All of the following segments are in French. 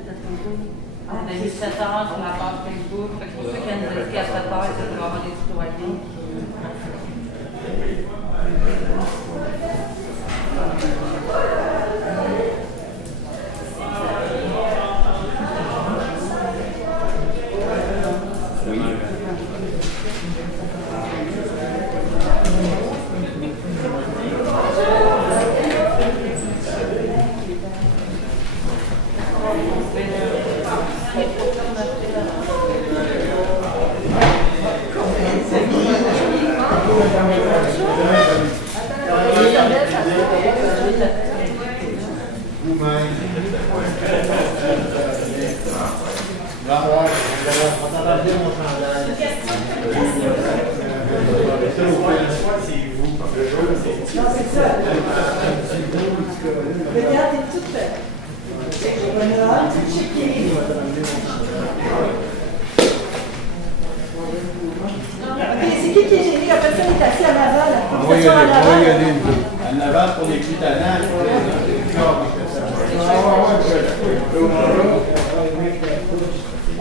c'était tantôt. On a mis 7 heures sur la page Facebook. C'est pour ça qu'elle nous a dit qu'à 7 heures, c'est pour avoir des citoyens.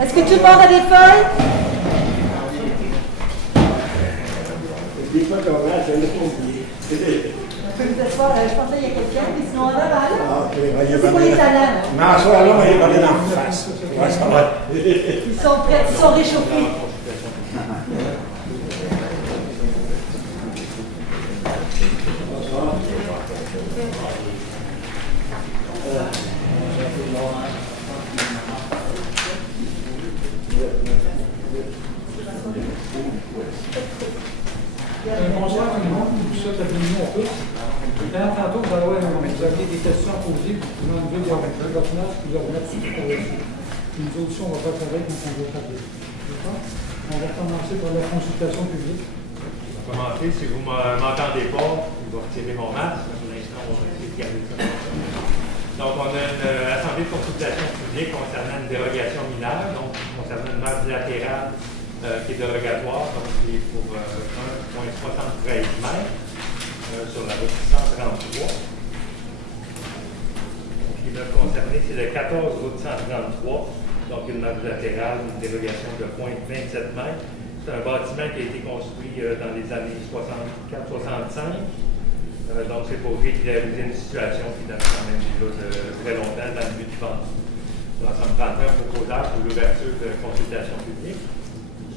Est-ce que tout le monde a des feuilles? Je pensais qu'il y a quelqu'un, puis sinon on va là. C'est pour les talents. Non, ça là, on va y aller dans la face. Ouais, ça va. Ils sont prêts, ils sont réchauffés. Bonsoir tout le monde, je vous souhaite la bienvenue à tous. Tantôt, vous aviez des questions à poser, vous nous enlevez des ordonnances, puis les remettre sur le reçu. Nous autres aussi, on va faire pareil quand on va travailler. On va commencer par la consultation publique. On va commencer. Si vous ne m'entendez pas, je vais retirer mon masque. Pour l'instant, on va essayer de garder ça. Donc, on a une assemblée de consultation publique concernant une dérogation mineure, donc concernant une masse latérale qui est dérogatoire, donc qui est pour 1,73 m sur la route 133. Donc, l'immeuble concerné, c'est le 14 route 133, donc une masse latérale, une dérogation de 0,27 m. C'est un bâtiment qui a été construit dans les années 64-65. Donc, c'est pour régulariser une situation qui date quand même déjà de très longtemps dans le but de vente. Nous sommes en train de proposer pour l'ouverture de consultation publique.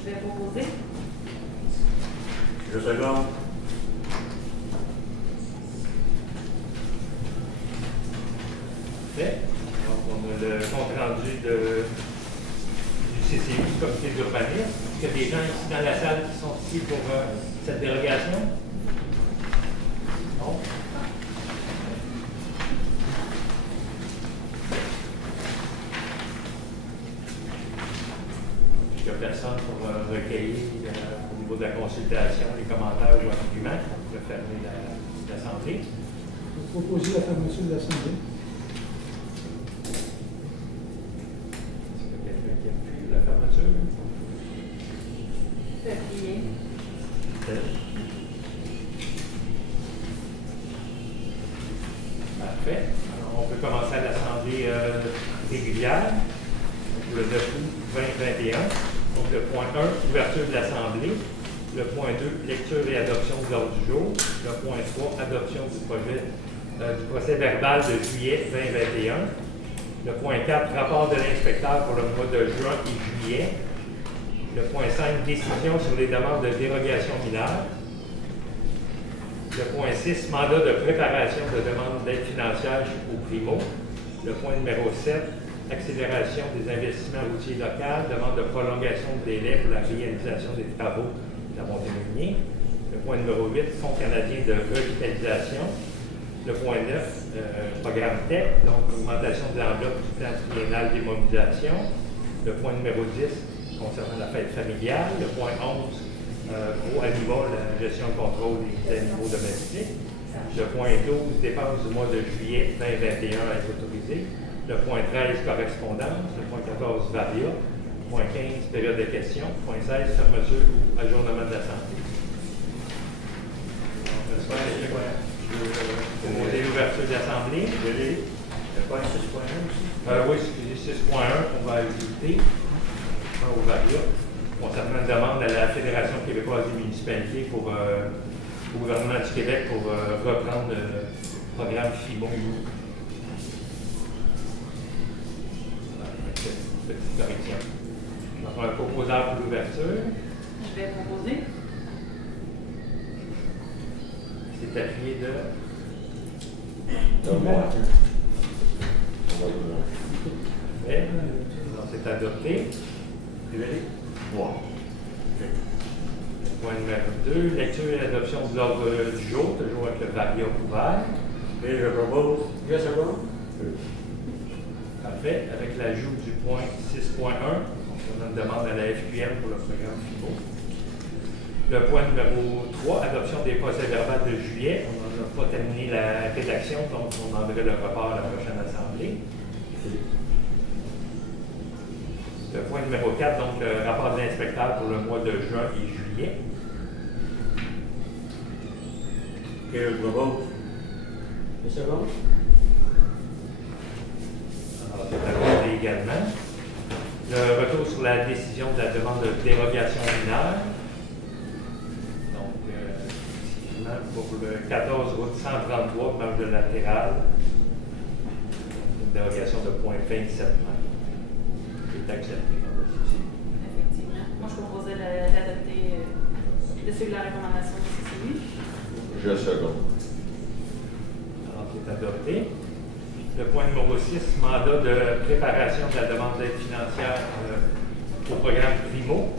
Je vais proposer. Je seconde. Fait. Donc, on a le compte rendu du CCU, du comité d'urbanisme. Est-ce qu'il y a des gens ici dans la salle qui sont ici pour cette dérogation? Non? Il n'y a personne pour recueillir au niveau de la consultation les commentaires ou arguments. On pourrait fermer l'Assemblée. Vous proposez la fermeture de l'Assemblée. Est-ce que quelqu'un qui appuie la fermeture? Février. Parfait. Alors, on peut commencer à l'Assemblée régulière, donc le 9 août 2021. Donc, le point 1, ouverture de l'Assemblée. Le point 2, lecture et adoption de l'ordre du jour. Le point 3, adoption du procès verbal de juillet 2021. Le point 4, rapport de l'inspecteur pour le mois de juin et juillet. Le point 5, décision sur les demandes de dérogation mineure. Le point 6, mandat de préparation de demande d'aide financière au Primo. Le point numéro 7, accélération des investissements routiers locaux, demande de prolongation de délai pour la réalisation des travaux de la Montélimonier. Le point numéro 8, Fonds canadien de revitalisation. Le point 9, programme TEC, donc augmentation de l'enveloppe du plan triennal d'immobilisation. Le point numéro 10, concernant la fête familiale. Le point 11, gros animaux, la gestion et contrôle des animaux domestiques. Le point 12, dépenses du mois de juillet 2021 à être autorisé. Le point 13, correspondance. Le point 14, varia. Point 15, période de questions. Point 16, fermeture ou ajournement de l'Assemblée. Proposer l'ouverture de l'Assemblée. Il n'y a pas un 6.1 aussi? Oui, excusez, 6.1 qu'on va ajouter au VARIA concernant une demande à la Fédération québécoise des municipalités pour au gouvernement du Québec pour reprendre le programme FIMO. Petite correction. Donc, on a un proposeur pour l'ouverture. Je vais proposer. C'est appuyé de. Parfait. Donc, c'est adopté. Point numéro 2, lecture et adoption de l'ordre du jour, toujours avec le VARIA ouvert. Et je propose. Yes, Parfait. Avec l'ajout du point 6.1, on a une demande à la FQM pour le programme FIMO. Le point numéro 3, adoption des procès-verbaux de juillet. On n'a pas terminé la rédaction, donc on demanderait le report à la prochaine assemblée. Le point numéro 4, donc le rapport de l'inspecteur pour le mois de juin et juillet. Et je propose. Yes, alors, c'est adopté également. Le retour sur la décision de la demande de dérogation mineure. Donc, pour le 14 route 133, marge de latérale, une dérogation de 0.27 mètres. C'est accepté. Effectivement. Moi, je proposais d'adopter, de suivre la recommandation de CCU. Je second. Alors, c'est adopté. Le point numéro 6, mandat de préparation de la demande d'aide financière au programme Primo.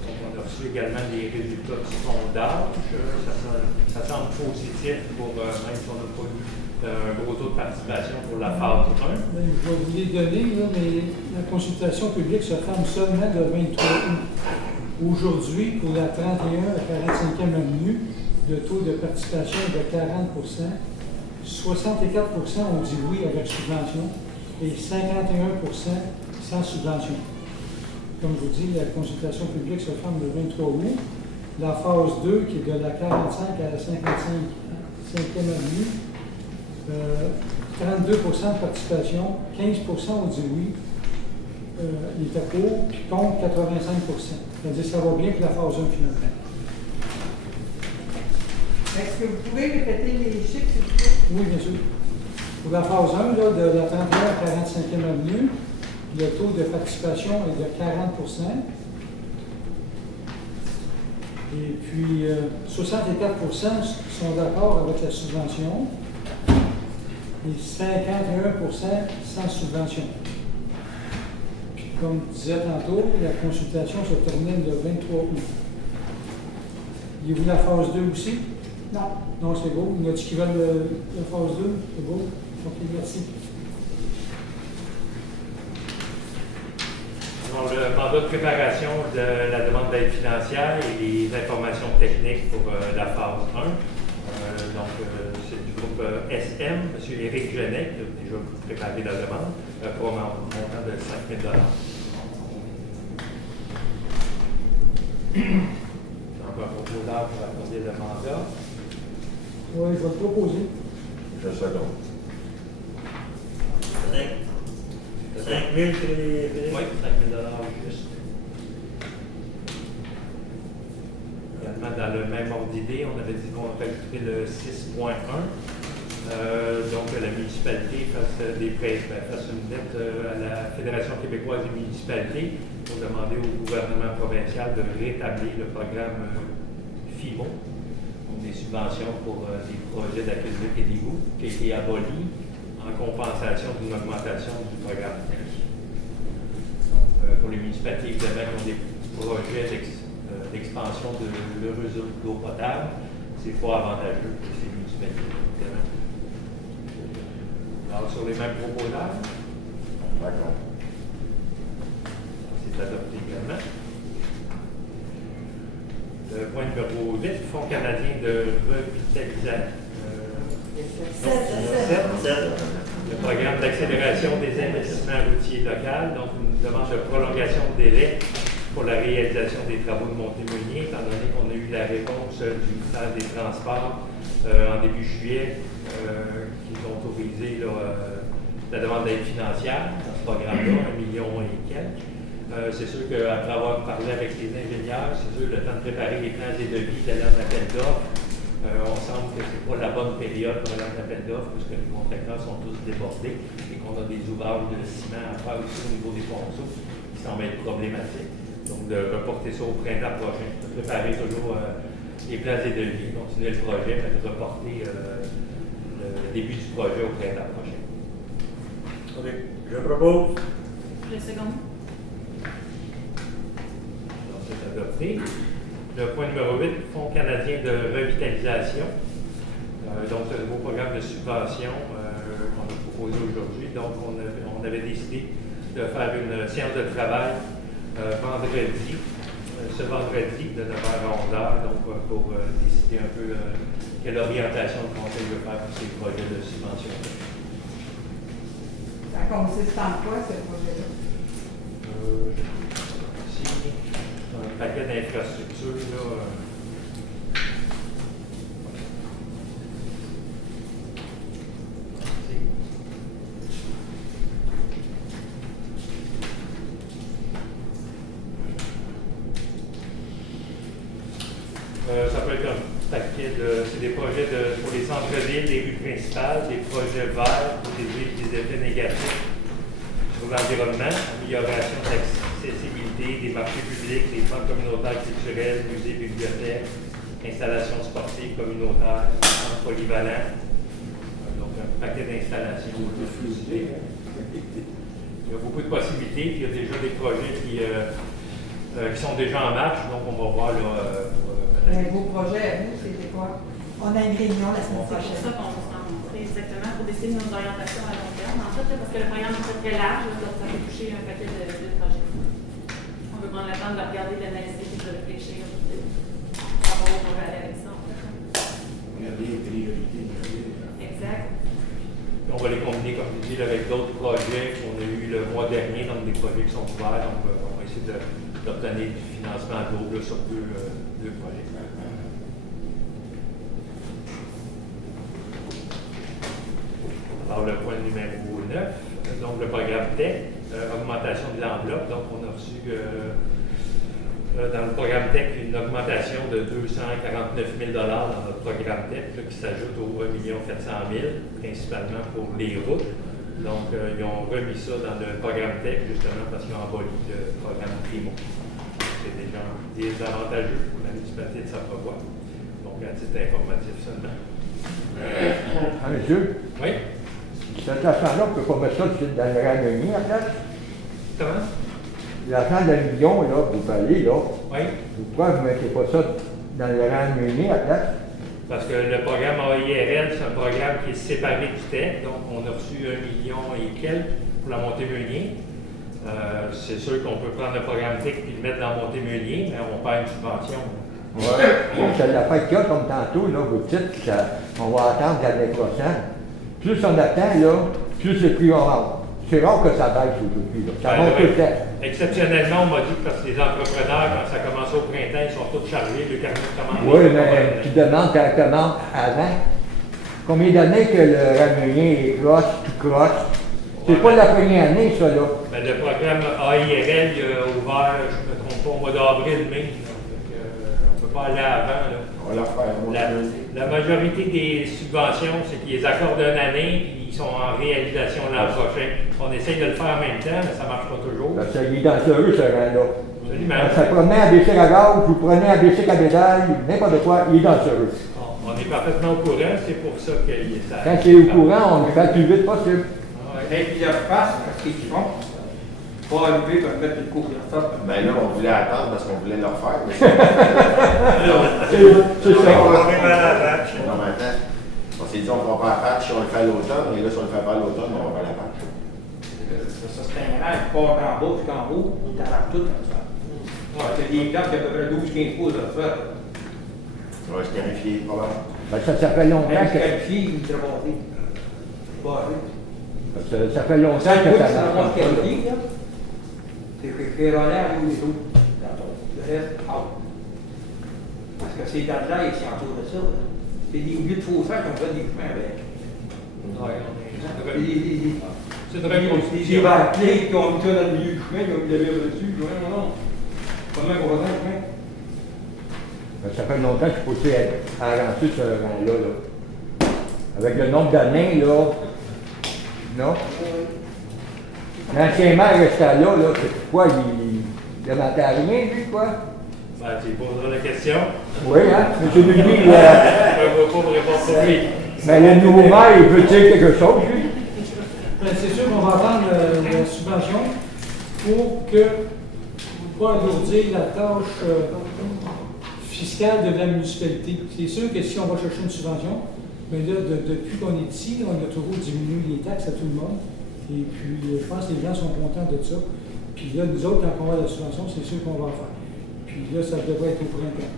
Donc, on a reçu également les résultats du sondage. Ça semble positif pour, même si on n'a pas eu un gros taux de participation pour la phase 1. Je vais vous les donner, là, mais la consultation publique se ferme seulement le 23 août. Aujourd'hui, pour la 31 à 45e avenue, le taux de participation est de 40 64 ont dit oui avec subvention et 51 sans subvention. Comme je vous dis, la consultation publique se ferme le 23 août. La phase 2, qui est de la 45 à la 55e avenue, 32 de participation, 15 ont dit oui, il était pour, puis contre 85 C'est-à-dire que ça va bien pour la phase 1 finalement. Est-ce que vous pouvez répéter les chiffres, s'il vous plaît? Oui, bien sûr. Pour la phase 1, là, de la 31 à 45e avenue, le taux de participation est de 40 Et puis, 64 sont d'accord avec la subvention et 51 sans subvention. Puis, comme je disais tantôt, la consultation se termine le 23 août. Y a-vous la phase 2 aussi? Non. Non, c'est beau. Il y a dit qu'ils veulent la phase 2? C'est beau. OK, merci. Alors, le mandat de préparation de la demande d'aide financière et les informations techniques pour la phase 1. C'est du groupe SM, M. Éric Genet, qui a déjà préparé la demande, pour un montant de 5 000 Donc, un proposeur pour accorder le mandat. Oui, je vais le proposer. Je second. 5 000, Philippe? Oui, 5 000 juste. Également, dans le même ordre d'idée, on avait dit qu'on rajouterait le 6.1. Donc, la municipalité fasse des prêts, fasse une dette à la Fédération québécoise des municipalités pour demander au gouvernement provincial de rétablir le programme FIMO, donc des subventions pour des projets d'aqueduc et d'égout, qui a été aboli en compensation d'une augmentation du programme. Donc, pour les municipalités, évidemment, qui ont des projets d'expansion de leur réseau d'eau potable, c'est pas avantageux pour ces municipalités, évidemment. Alors, sur les mêmes proposeurs, D'accord. c'est adopté également. Le point numéro 8, Fonds canadien de revitalisation. 7. Le programme d'accélération des investissements routiers locaux, donc une demande de prolongation de délai pour la réalisation des travaux de Montémeunier, étant donné qu'on a eu la réponse du ministère des Transports en début juillet, qu'ils ont autorisé la demande d'aide financière dans ce programme-là, 1 million et quelques. C'est sûr qu'après avoir parlé avec les ingénieurs, c'est sûr le temps de préparer les plans et devis, d'aller en appel d'offres, on semble que ce n'est pas la bonne période pour aller en appel d'offres, puisque les contracteurs sont tous débordés et qu'on a des ouvrages de ciment à faire aussi au niveau des ponceaux qui semblent être problématiques. Donc, de reporter ça au printemps prochain, de préparer toujours les plans et devis, continuer le projet, mais de reporter le début du projet au printemps prochain. OK. Je propose. Le second. Donc, c'est adopté. Le point numéro 8, Fonds canadien de revitalisation. Donc, c'est un nouveau programme de subvention qu'on a proposé aujourd'hui. Donc, on avait décidé de faire une séance de travail vendredi, ce vendredi de 9h à 11h, donc pour décider un peu quelle orientation le conseil veut faire pour ces projets de subvention. Ça consiste en quoi, ce projet-là? Ici, un paquet d'infrastructures, là. Ça peut être un paquet de. C'est des projets pour les centres-villes, les rues principales, des projets verts pour réduire les effets négatifs sur l'environnement, amélioration de l'accessibilité des marchés publics, des centres communautaires culturels, musées, bibliothèques, installations sportives communautaires, centres polyvalents. Donc, un paquet d'installations. Il y a beaucoup de possibilités, puis il y a déjà des projets qui sont déjà en marche, donc on va voir là. Vos projets à vous, c'était quoi? On a une réunion la semaine C'est pour prochaine. ça qu'on va se rencontrer exactement pour décider de nos orientations à long terme. En fait, parce que le programme est très large, donc ça peut toucher un paquet de projets. On veut prendre le temps de regarder, d'analyser et de réfléchir. On va voir où on va aller avec ça. En fait. Regardez les priorités. Exact. On va les combiner, comme tu dis, avec d'autres projets qu'on a eu le mois dernier, donc des projets qui sont ouverts. Donc, on va essayer d'obtenir du financement double sur deux projets. Alors, le point numéro 9, donc le programme TEC, augmentation de l'enveloppe. Donc, on a reçu dans le programme TEC une augmentation de 249 000 dans notre programme TEC, là, qui s'ajoute aux 1 400 000, principalement pour les routes. Donc, ils ont remis ça dans le programme TEC, justement, parce qu'ils ont aboli le programme Primo. C'est déjà désavantageux pour la municipalité de Sainte-Foy. Donc, à titre informatif seulement. Monsieur, Oui? cet argent-là, on ne peut pas mettre ça dans le rang de à place. Comment? L'argent de 1 million, là, vous parlez, là. Oui? Pourquoi vous ne mettez pas ça dans le rang de à place? Parce que le programme AIRL, c'est un programme qui est séparé du TEC. Donc, on a reçu 1 million et quelques pour la montée Meunier. C'est sûr qu'on peut prendre le programme TEC et le mettre dans la montée Meunier, mais on perd une subvention. Oui. C'est la fête qu'il y a, comme tantôt, là, vous dites qu'on va attendre l'année prochaine. Plus on attend, là, plus le prix augmente. C'est rare que ça baisse aujourd'hui, là. Ça monte tout le temps. Exceptionnellement, on m'a dit que parce que les entrepreneurs, quand ça commence au printemps, ils sont tous chargés, le carnet commence. Oui, mais tu demandes directement avant. Combien d'années que le ramenier est croche, tout croche? C'est pas la première année, ça, là. Mais le programme AIRL il a ouvert, je ne me trompe pas, au mois d'avril, mai. On ne peut pas aller avant, là. On va leur faire. La majorité des subventions, c'est qu'ils les accordent une année, puis ils sont en réalisation l'an prochain. On essaye de le faire en même temps, mais ça ne marche pas toujours. Parce qu'il est dangereux, ce rang-là. Absolument. Quand ça prenait à baisser à gaz, vous prenez à baisser à bédaille, n'importe quoi, il est dangereux. On est parfaitement au courant, c'est pour ça qu'il est ça. Quand il est au courant, on le fait le plus vite possible. Et puis leur face, parce qu'ils font, pas arriver pour mettre une coupe de ça. Ben là, on voulait attendre parce qu'on voulait leur faire. C'est ça. On est mal à la patch. Non, maintenant, on s'est dit on ne va pas la patch si on le fait à l'automne, et là, si on le fait pas à l'automne, on va faire la patch. Ça, c'est un rang qui part en bas jusqu'en haut, il t'arrache tout comme ça. C'est des plans qui ont à peu près 12-15 pouces de faire. Ça va se clarifier, probablement. Ben, ça fait longtemps Même que. quelle fille, il travaille. Parce que ça fait longtemps que ça marche. C'est que Ferronaire ou les autres. Le reste, out. Parce que c'est d'argent ici autour de ça. C'est des oubliés de faussaires qu'on fait des chemins avec. C'est très positif. S'il va appeler, qu'on met ça dans le milieu du chemin, comme il avait reçu, non. Comment on va faire le chemin? Ça fait longtemps que je suis poussé à avancer ce rang-là. Là. Avec le nombre d'années, là. Non? L'ancien maire restait là, c'est quoi? Il n'inventait rien, lui, quoi? Ben, tu poseras la question. Oui, hein? M. Duguay, Je ne vais pas me répondre pour lui. mais le nouveau maire, il veut dire quelque chose, lui? Ben, c'est sûr qu'on va attendre la subvention pour que pas alourdir la tâche fiscale de la municipalité. C'est sûr que si on va chercher une subvention, mais là, depuis qu'on est ici, on a toujours diminué les taxes à tout le monde. Et puis, je pense que les gens sont contents de ça. Puis là, nous autres, quand on va la subvention, c'est sûr qu'on va en faire. Puis là, ça devrait être au printemps.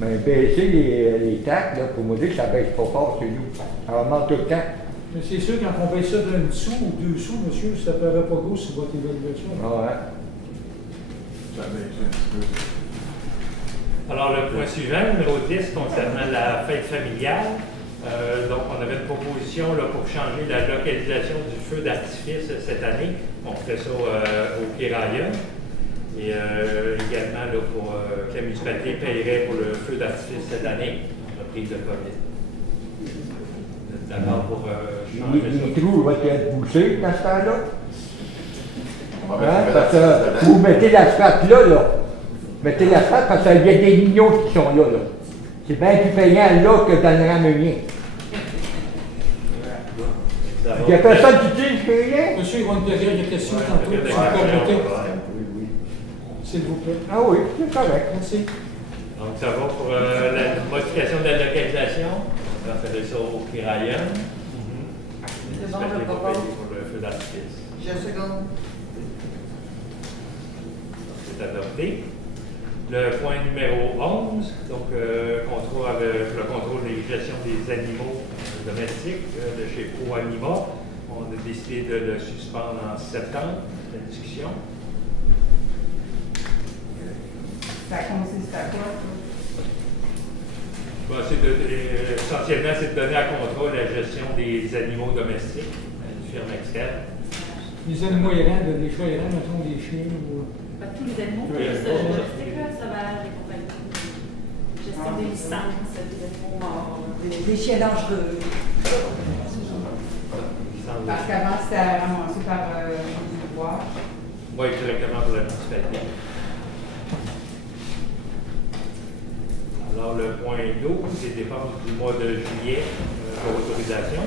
Mais baisser les taxes, là, pour me dire que ça baisse pas fort chez nous. Ça augmente tout le temps. Mais c'est sûr, quand on paye ça d'un sou ou 2 sous, monsieur, ça ne paraît pas gros sur votre évaluation. Ah ouais. Ça baisse un petit peu. Alors, le point suivant, numéro 10, concernant la fête familiale. Donc, on avait une proposition là, pour changer la localisation du feu d'artifice cette année. On fait ça au Kiraya. Et également là, pour que la municipalité paierait pour le feu d'artifice cette année, en reprise de COVID. D'abord pour changer ça. Les trous vont être bouchés dans ce temps-là. On va mettre Parce que vous mettez l'asphalte là. Mettez l'asphalte parce qu'il y a des lignots qui sont là. C'est bien plus payant là que dans le Rameunien. Il n'y a personne qui dit que rien. Monsieur, il va nous poser des questions tantôt. il y a des S'il vous plaît. Oui. S'il vous plaît. Ah oui, c'est correct. Merci. Donc, ça va pour la modification de la localisation. On va faire ça au Kiraya. C'est bon, je Pour propose. payer pour le feu d'artifice. Je seconde. C'est adopté. Le point numéro 11, donc contrôle avec le contrôle et gestion des animaux domestiques de chez Pro Anima. On a décidé de le suspendre en septembre, la discussion. Ça consiste à quoi? Bon, essentiellement, c'est de donner à contrôle la gestion des animaux domestiques à une firme externe. Les animaux errants, des chats errants, mettons des chiens ou. Tous les animaux, Tous les logistique, sauvage et compagnie. Gestion des licences, des animaux morts. Des chiens dangereux. Parce qu'avant, c'était ramassé par le pouvoir. Oui, directement pour la municipalité. Alors, le point 12, les dépenses du mois de juillet pour autorisation.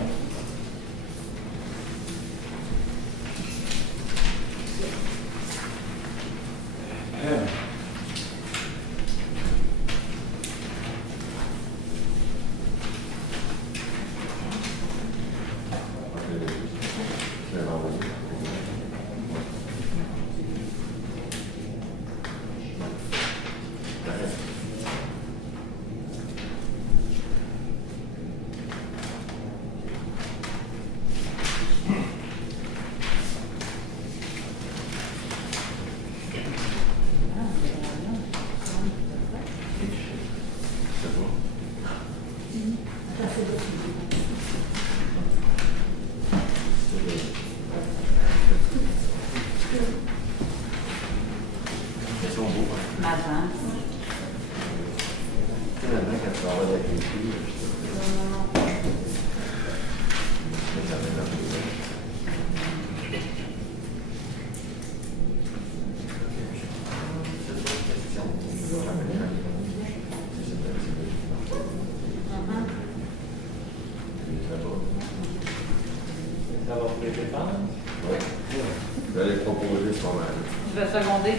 Je vais seconder.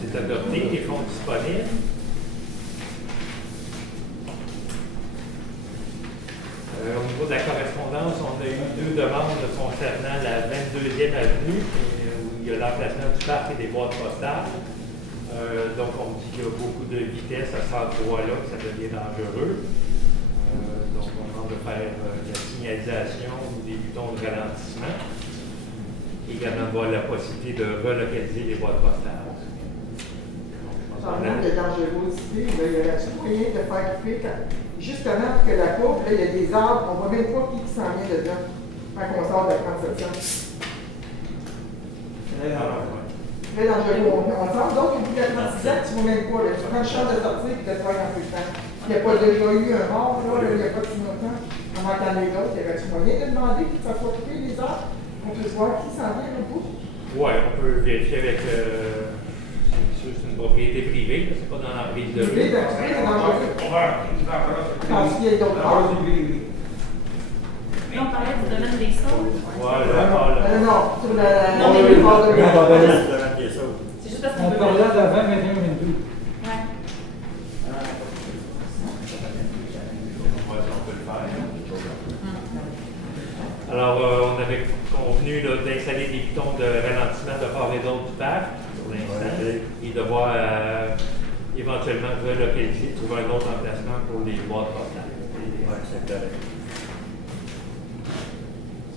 C'est adopté, les fonds disponibles. Au niveau de la correspondance, on a eu 2 demandes concernant la 22e avenue, où il y a l'emplacement du parc et des boîtes postales. Donc, on dit qu'il y a beaucoup de vitesse à cet endroit-là, que ça devient dangereux. Donc, on demande de faire la signalisation ou des boutons de ralentissement. Également, voir la possibilité de relocaliser les boîtes postales. Parlant de dangerosité, il y a tout moyen de faire couper. Je juste avant que la courbe, là, il y a des arbres, on ne voit même pas qui s'en vient dedans quand on sort de la 3700. Très dangereux. On sort donc au bout de la 36 ans, tu ne vois même pas. Là. Tu prends le champ de sortie et tu te travailles en peu de temps. Il n'y a pas déjà eu un mort, là, il n'y a pas si longtemps. On entend les autres. Y avait-tu moyen de demander qui ça soit coupé les arbres? On peut voir qui s'en vient au bout? Oui, on peut vérifier avec. C'est une propriété privée, c'est pas dans la prise de rue. Oui, c'est dangereux. Parce qu'il y a d'autres arbres. Là, on parlait du domaine des saules. Non, sur la. Non, mais bord de c'est juste parce qu'on On peut. parlait d'avant 21, 22. Ouais. Alors, on avait convenu d'installer des pitons de ralentissement de part et d'autre du parc pour l'instant et de voir éventuellement relocaliser, trouver un autre emplacement pour les boîtes portables. Oui, c'est correct.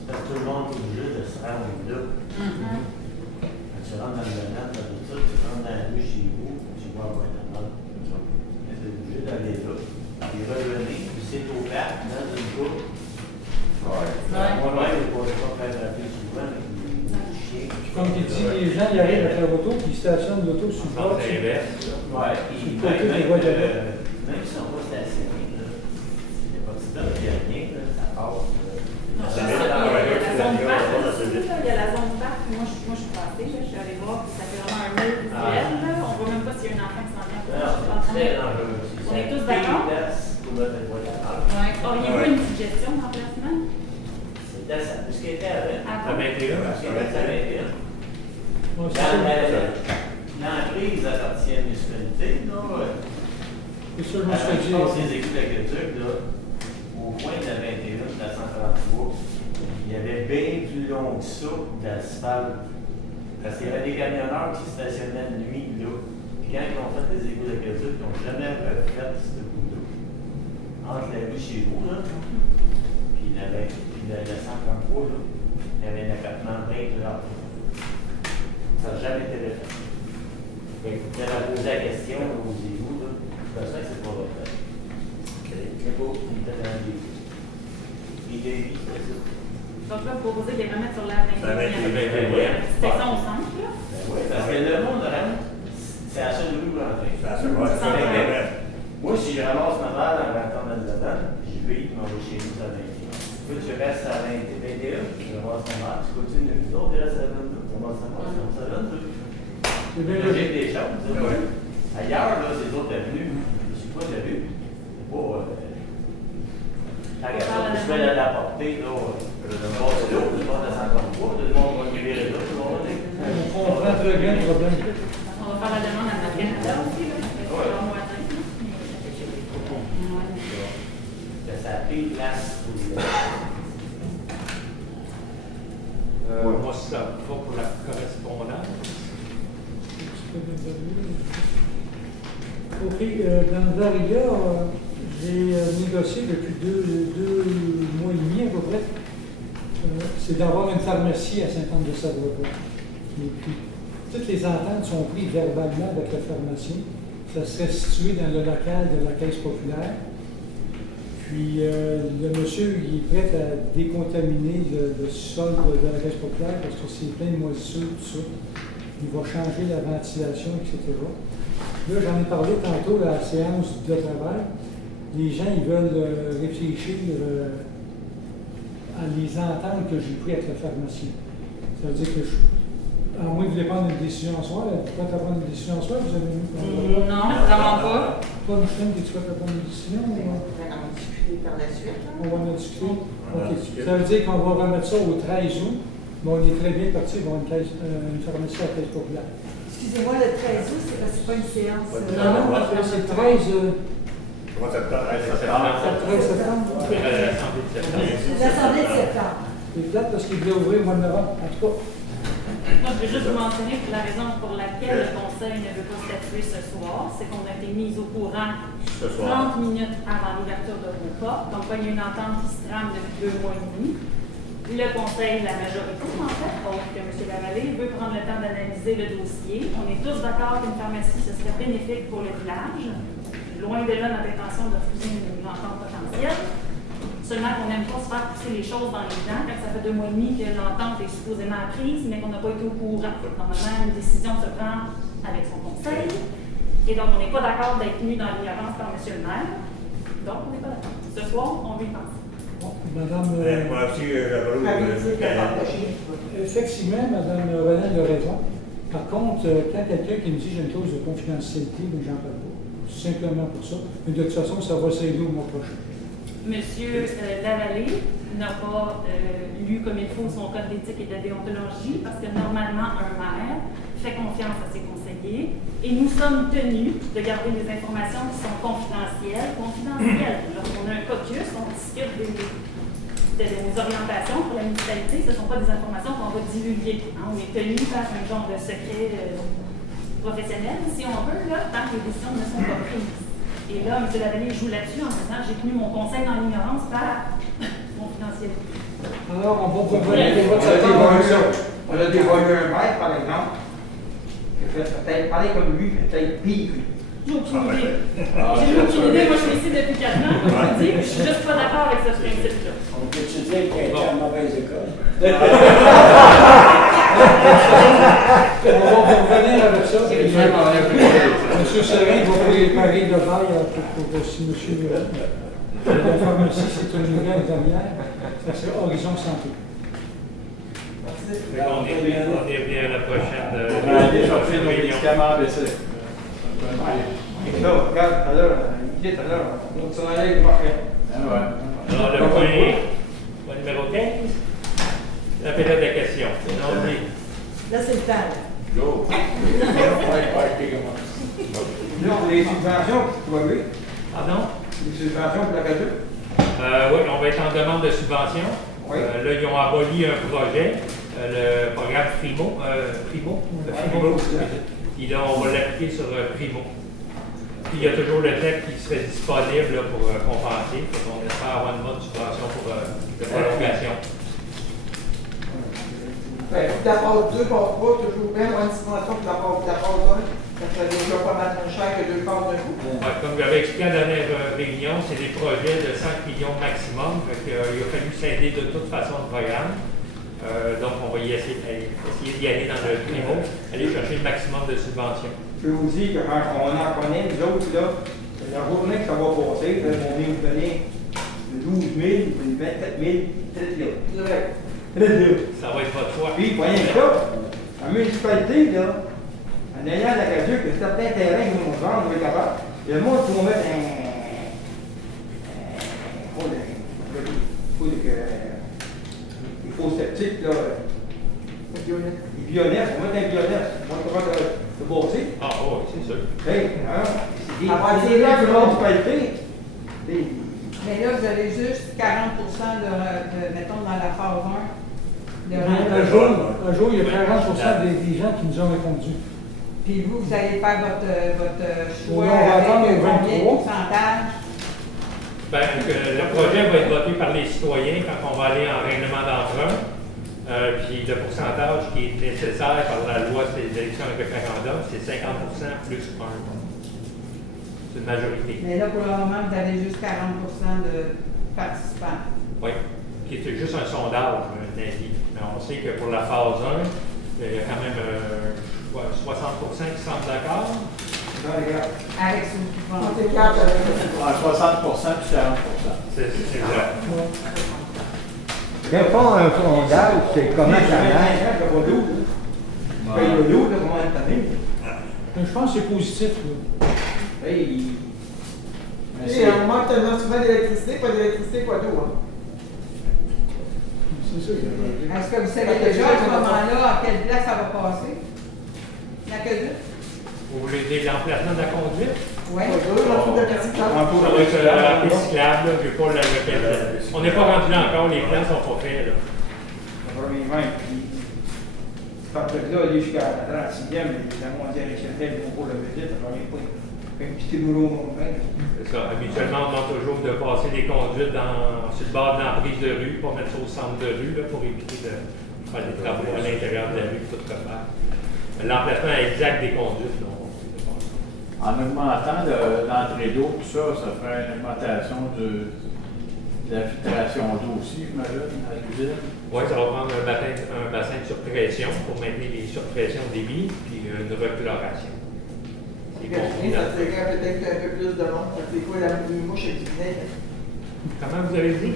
Parce que tout le monde est obligé de se rendre là. Quand tu rentres dans le domaine, tu rentres dans la rue chez vous, tu vois avoir ta note. Tu es obligé d'aller là, et revenir, puis c'est au parc, dans une course. Moi-même, je ne pourrais pas faire la plus souvent avec les chiens. Comme tu dis, les gens ils arrivent avec leur auto, puis ils stationnent l'auto sur le bord. C'est l'inverse. Oui, puis même si on va stationner, il n'y a pas de stop, il n'y a rien, ça passe. Non, c'est ça. Il y a la zone parc aussi, là. Il y a la zone parc. Moi, je suis passée, là. Je suis allée voir, puis ça fait vraiment un mur visuel, là. On voit même pas s'il y a un enfant qui s'en vient. Très dangereux. On est tous d'accord? Auriez-vous une suggestion d'emplacement? C'était ça. Ce qui était avec. À 21. L'emprise appartient à la municipalité, là. C'est sûr, moi, je te dis. Les équipes d'aqueduc, là, au coin de la 21, de la 133, il y avait bien plus long que ça d'asphalte. Parce qu'il y avait des camionneurs qui stationnaient de nuit, là. Puis quand ils ont fait les égouts d'aqueduc, ils n'ont jamais refait ce bout-là. Entre la rue chez vous, là, puis la 133, là, il y avait un accotement bien grave. Ça n'a jamais été refait. Vous avez posé la question aux égouts, là. C'est ça que c'est pas refait. C'est beau, il était dans les égouts. Il est c'était ça. Donc là, vous proposez de les remettre sur la 21. Section au centre, là? Oui, parce que le monde rentre, c'est à la seule rue où rentrer. Moi, si je ramasse ma balle en rentrant dans le domaine, je vais m'en vais chez nous à 21. Puis tu restes à 21, je ramasse ma balle, tu continues. L'autre reste à 22, tu ramasses ta balle, ça donne tout. C'est bien J'ai des choses. Ailleurs, là, c'est d'autres avenues. Je ne suis pas de rue. C'est pas. Je vais la porter, là. Je vais passer l'autre, je vais descendre comme toi, tout le monde va me virer là, tout le monde. On comprend très bien le problème. On va faire la demande à notre Canada aussi, là. Ça a pris place pour Moi, ça va pour la correspondance. Ok, dans le Varia, j'ai négocié depuis deux mois et demi à peu près. C'est d'avoir une pharmacie à Saint-Anne-de-Savoie. Et puis, toutes les ententes sont prises verbalement avec le pharmacien. Ça serait situé dans le local de la Caisse populaire. Puis, le monsieur, il est prêt à décontaminer le sol de la Caisse populaire parce que c'est plein de moisissures, tout ça. Il va changer la ventilation, etc. Là, j'en ai parlé tantôt à la séance de travail. Les gens, ils veulent réfléchir à les ententes que j'ai prises avec le pharmacien. Ça veut dire que à moins que vous voulez prendre une décision en soi, vous pouvez prendre une décision en soi, vous avez Non, vraiment pas. Toi, Michel, es-tu prêt à prendre une décision? On va en discuter par la suite. On va en discuter. OK. Ça veut dire qu'on va remettre ça au 13 août. Mais on est très bien parti pour une pharmacie à la Caisse populaire. Excusez-moi, le 13 août, c'est pas une séance. Non, c'est le 13. 3 septembre. 13 septembre. L'Assemblée de septembre. C'est plate parce qu'il voulait ouvrir au mois de novembre. En tout cas. Moi, je veux juste vous mentionner que la raison pour laquelle le Conseil ne veut pas statuer ce soir, c'est qu'on a été mis au courant 30 minutes avant l'ouverture de vos portes. Donc, il y a une entente qui se trame depuis 2 mois et demi. Le Conseil, la majorité, en fait, autre que M. Lavallée, veut prendre le temps d'analyser le dossier. On est tous d'accord qu'une pharmacie, ce serait bénéfique pour le village. loin de là notre intention de refuser une entente potentielle. Seulement qu'on n'aime pas se faire pousser les choses dans les dents quand ça fait 2 mois et demi que l'entente est supposément prise, mais qu'on n'a pas été au courant. Normalement, une décision se prend avec son conseil. Et donc, on n'est pas d'accord d'être mis dans l'ignorance par M. le maire. Donc, on n'est pas d'accord. Ce soir, on lui pense. Bon, Madame, Moi aussi, j'avais effectivement, Madame Renan a raison. Par contre, quand quelqu'un qui me dit j'ai une clause de confidentialité, mais j'en parle pas. Simplement pour ça. Mais de toute façon, ça va s'aider au mois prochain. Monsieur Lavallée n'a pas lu comme il faut son code d'éthique et de déontologie parce que normalement, un maire fait confiance à ses conseillers et nous sommes tenus de garder des informations qui sont confidentielles. Lorsqu'on a un caucus, on discute des orientations pour la municipalité. Ce ne sont pas des informations qu'on va divulguer. Hein. On est tenu par un genre de secret professionnel, si on veut, là, tant que les décisions ne sont pas prises. Et là, M. Lavallée joue là-dessus en disant j'ai tenu mon conseil dans l'ignorance par confidentialité. Alors, on va On a dévoilé un maître, par exemple, qui a fait peut-être parler comme lui, peut-être pire. J'ai aucune idée. J'ai aucune idée. Moi, je suis ici depuis 4 ans, comme je vous dis, je suis juste pas d'accord avec ce principe-là. On peut-tu dire qu'il a été à mauvaise école? On va revenir avec ça. Monsieur Serin va préparer de bail pour si monsieur la pharmacie, c'est une nouvelle dernière. Ça sera Horizon Santé. On est bien à la prochaine. On va aller chercher nos médicaments ABC. Non, regarde, tout à l'heure, on s'en allait le marquer. Alors, le point numéro 15, la période de questions. Là, c'est le temps. Go. Non, les subventions, tu vois, oui. Pardon? Les subventions pour la radio. Oui, on va être en demande de subvention. Oui. Là, ils ont aboli un projet, le programme Primo. Puis là, on va l'appliquer sur Primo. Puis il y a toujours le TEP qui serait disponible là, pour compenser. Donc, on espère avoir une bonne subvention pour la prolongation. Ben, la phase 2, phase 3, toujours bien, avoir une subvention pour la phase 1. Ça serait déjà pas mal moins cher que 2 phases d'un coup. Ouais, comme j'avais expliqué à la dernière réunion, c'est des projets de 5 millions maximum. Il a fallu scinder de toute façon le programme. Donc, on va essayer d'y aller dans le Primo, aller chercher le maximum de subventions. Je peux vous dire que quand on en connaît, nous autres, là, la journée que ça va passer, là, on vient vous donner 12 000, 27 000, 30 000. Ça va être votre choix. Puis, voyez ça, la municipalité, là, en ayant la radio que certains terrains qui vont vendre, on va être capable. Il y a le monde qui va mettre des faux sceptiques, là. Des bionnettes, on va mettre un bionnette. On va être capable de bosser. Ah, oui, c'est sûr. Hey, hein? C'est des gens de la municipalité. Mais là, vous avez juste 40 mettons, dans la phase 1 de Un jour, il y a 40 des gens qui nous ont répondu. Puis vous allez faire votre choix On va attendre avec au combien de 23. pourcentage? Ben, le projet va être voté par les citoyens quand on va aller en règlement d'emprunt. Puis le pourcentage qui est nécessaire par la loi sur les élections et référendum, c'est 50% plus 1. C'est une majorité. Mais là, pour le moment, vous avez juste 40 de participants. Oui, qui est juste un sondage, un avis. Mais on sait que pour la phase 1, il y a quand même 60% qui semblent d'accord. Avec ce On t'écarte avec À 60 puis 40 C'est vrai. Répond à un sondage, c'est comment ça marche. Je pense que c'est positif. Là. Et à un moment, tu as souvent d'électricité, pas d'électricité, pas d'eau. Hein. C'est ça. Est-ce que vous savez déjà à ce moment-là à quelle place ça va passer? L'aqueduc? Vous voulez dire l'emplacement de la conduite? Oui. Ça va être la piste cyclable, je ne vais pas la répéter. On n'est pas rendu là encore, les plans ne sont pas faits. Là. Quand tu là, aller jusqu'à la 36e, la mondiale échelle, on va le vedette, ça ne revient pas. Un petit boulot, mon frère. C'est ça. Habituellement, on demande toujours de passer des conduites sur le bord de l'emprise de rue, pas mettre ça au centre de rue, là, pour éviter de faire des travaux à l'intérieur de la rue, tout refaire. L'emplacement exact des conduites, là, on ne sait pas. En augmentant l'entrée d'eau, tout ça, ça ferait une augmentation de la filtration d'eau aussi, j'imagine, à l'usine. Oui, ça va prendre un bassin de surpression pour maintenir les surpressions de débit, puis une recoloration. C'est compris Ça dans- serait peut-être un peu plus de monde. Ça fait quoi les mouches avec du vinaigre? Comment vous avez dit?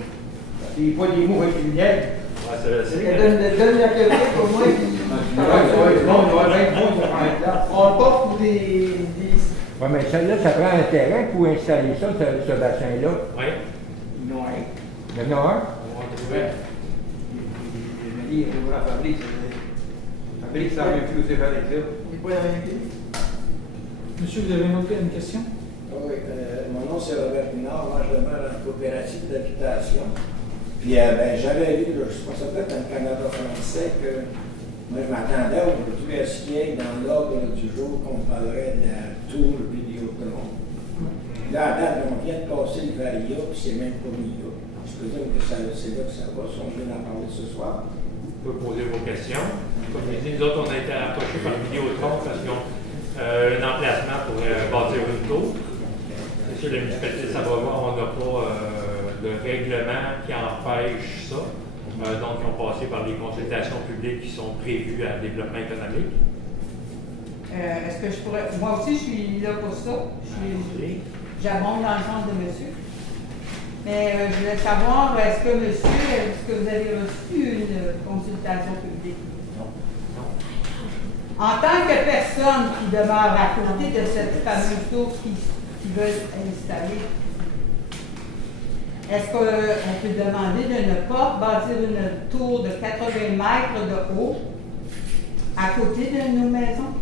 Des fois, des mots avec du vinaigre. Ouais, c'est Donne la qualité pour moi. On le porte pour des. Oui, mais celle-là, ça prend un terrain pour installer ça, ce bassin-là. Oui. Non, hein. Il y en a un. On va trouver. Il est pour la fabrique. La fabrique, ça revient plus au séparé que ça. Il n'est pas dans la même ville. Monsieur, vous avez une question? Oui, mon nom c'est Robert Pinard, moi je demeure en coopérative d'habitation. Puis ben, j'avais lu, je ne sais pas ça peut être dans le Canada français, que moi je m'attendais au tout ce qui est dans l'ordre du jour qu'on parlerait de la tour Vidéotron. Là, à date, on vient de passer le Varia, puis c'est même pas mis là. Je peux dire que c'est là que ça va, si on vient d'en parler ce soir. Vous pouvez poser vos questions. Comme je dis, nous autres, on a été approchés par Vidéotron parce qu'ils ont un emplacement pour bâtir une tour. C'est sûr, la municipalité de Savoie, on n'a pas de règlement qui empêche ça. Donc, ils ont passé par des consultations publiques qui sont prévues à développement économique. Est-ce que je pourrais. Moi aussi, je suis là pour ça. J'abonde dans le sens de monsieur. Mais je voulais savoir, est-ce que monsieur, est-ce que vous avez reçu une consultation publique? Non. En tant que personne qui demeure à côté de cette fameuse tour qui veulent installer, est-ce qu'on peut demander de ne pas bâtir une tour de 80 mètres de haut à côté de nos maisons?